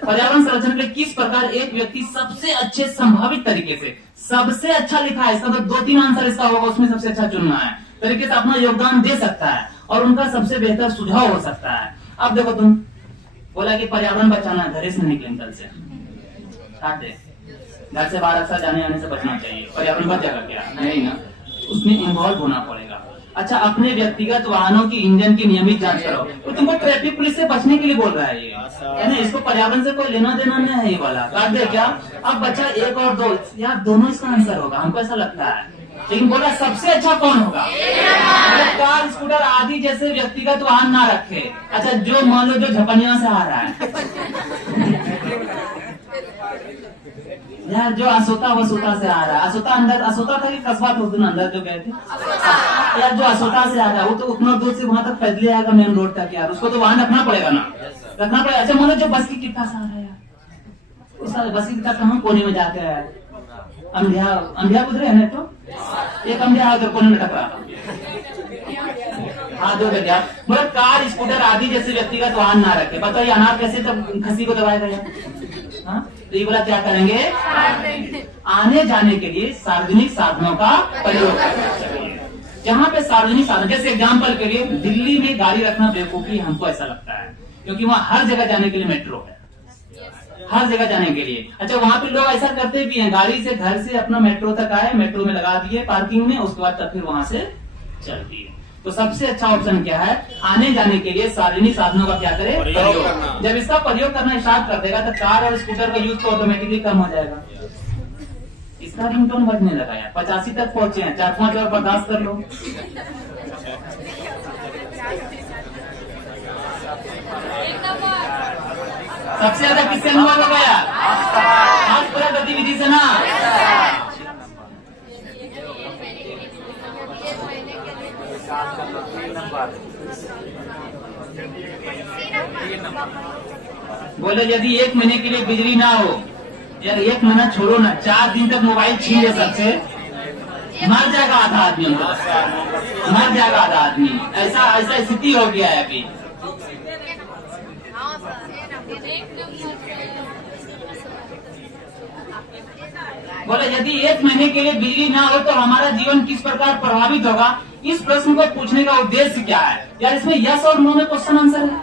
पर्यावरण संरक्षण के लिए किस प्रकार एक व्यक्ति सबसे अच्छे संभावित तरीके से, सबसे अच्छा लिखा है, इसका तो 2-3 आंसर इसका होगा, उसमें सबसे अच्छा चुनना है, तरीके से अपना योगदान दे सकता है और उनका सबसे बेहतर सुझाव हो सकता है। अब देखो तुम बोला कि पर्यावरण बचाना, घर से निकले निकल से काट दे, घर से बाहर अक्सर जाने आने से बचना चाहिए। पर्यावरण बच जाएगा क्या? नहीं ना, उसमें इन्वॉल्व होना पड़ेगा। अच्छा, अपने व्यक्तिगत वाहनों की इंजन की नियमित जांच करो। तो तुमको ट्रैफिक पुलिस से बचने के लिए बोल रहा है ये, है ना? इसको पर्यावरण से कोई लेना देना नहीं है ये वाला, काट दे क्या? अब बच्चा 1 और 2 यार, दोनों इसका आंसर होगा, हमको ऐसा लगता है। लेकिन बोला सबसे अच्छा कौन होगा? कार, स्कूटर आदि जैसे व्यक्तिगत वाहन ना रखे। अच्छा, जो मान लो जो झपनिया से आ रहा है यार, जो असोता वसोता से आ रहा है, असोता अंदर, असोता था कि कस्बा था उस दिन अंदर जो गए थे यार, जो असोता से आ रहा है वो तो उतना दूर से वहां तक पैदल आएगा मेन रोड तक यार, उसको तो वाहन रखना पड़ेगा ना, रखना पड़ेगा। अच्छा, मानो जो बस की कितना से आ रहा है यार, उस बस की कितना कहाँ कोने में जाके आया, अंधिया गुजरे है ना, तो एक अंधिया उधर कोने में टकरा। हाँ, दो गया मतलब कार, स्कूटर आदि जैसे व्यक्तिगत वाहन ना रखे। बताइए अनार कैसे तब खसी को दबाएगा यार? हाँ, तो ये बोला क्या करेंगे? आने जाने के लिए सार्वजनिक साधनों का प्रयोग करना चाहिए। जहाँ पे सार्वजनिक साधन, जैसे एग्जाम्पल के लिए दिल्ली में गाड़ी रखना बेवकूफी हमको ऐसा लगता है, क्योंकि वहाँ हर जगह जाने के लिए मेट्रो है, हर जगह जाने के लिए। अच्छा, वहाँ पे लोग ऐसा करते भी हैं, गाड़ी से घर से अपना मेट्रो तक आए, मेट्रो में लगा दिए पार्किंग में, उसके बाद तब फिर वहां से चलती है। तो सबसे अच्छा ऑप्शन क्या है? आने जाने के लिए सार्वजनिक साधनों का क्या करे? प्रयोग। जब इसका प्रयोग करना स्टार्ट कर देगा तो कार और स्कूटर का यूज तो ऑटोमेटिकली कम हो जाएगा। इसका रिंगटोन बजने लगा यार, 85 तक पहुंचे हैं, 4-5 और बर्दाश्त कर लो। सबसे ज्यादा किससे अनुभव हो गया? आज पूरा गतिविधि से ना। बोले यदि 1 महीने के लिए बिजली ना हो यार, 1 महीना छोड़ो ना, 4 दिन तक मोबाइल छीन ले सबसे, मर जाएगा आधा आदमी, मर जाएगा आधा आदमी। ऐसा स्थिति हो गया है अभी। बोले यदि 1 महीने के लिए बिजली ना हो तो हमारा जीवन किस प्रकार प्रभावित होगा? इस प्रश्न को पूछने का उद्देश्य क्या है यार? इसमें यस और नो में क्वेश्चन आंसर है,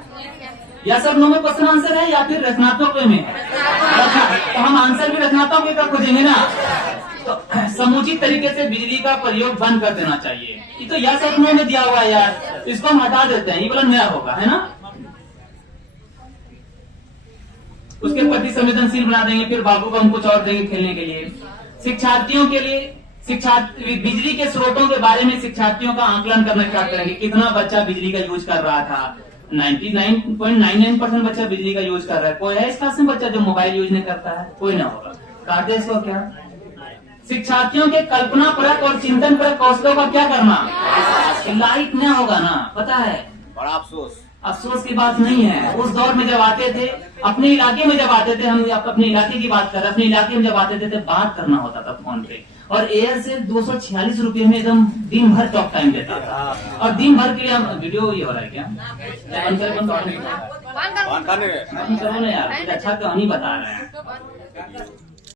यस और नो में क्वेश्चन आंसर है या फिर रचनात्मक वे में? तो हम आंसर भी रचनात्मक वे का खोजेंगे ना। तो समुचित तरीके से बिजली का प्रयोग बंद कर देना चाहिए। ये तो यस और नो में दिया हुआ है यार, तो इसको हम हटा देते हैं, ये बोला नया होगा, है ना? उसके प्रति संवेदनशील बना देंगे, फिर बाबू को हम कुछ और देंगे खेलने के लिए। शिक्षार्थियों के लिए बिजली के स्रोतों के बारे में शिक्षार्थियों का आकलन करना स्टार्ट करेंगे। कितना बच्चा बिजली का यूज कर रहा था? 99.99% बच्चा बिजली का यूज कर रहा है। कोई है इस क्लास में बच्चा जो मोबाइल यूज नहीं करता है? कोई ना होगा। काटे इसको क्या? शिक्षार्थियों के कल्पना परक और चिंतन परक कौशलों का क्या करना? लाइट न होगा ना, पता है, बड़ा अफसोस। अफसोस की बात नहीं है। उस दौर में जब आते थे, अपने इलाके में जब आते थे, हम अपने इलाके की बात कर रहे हैं, अपने इलाके में जब आते थे तो बात करना होता था फोन पे, और एयरसेल 246 रुपए में एकदम दिन भर टॉक टाइम देता था। और दिन भर के लिए हम वीडियो ये हो रहा है क्या? बंद करो ना यार, अच्छा कहानी बता रहे हैं।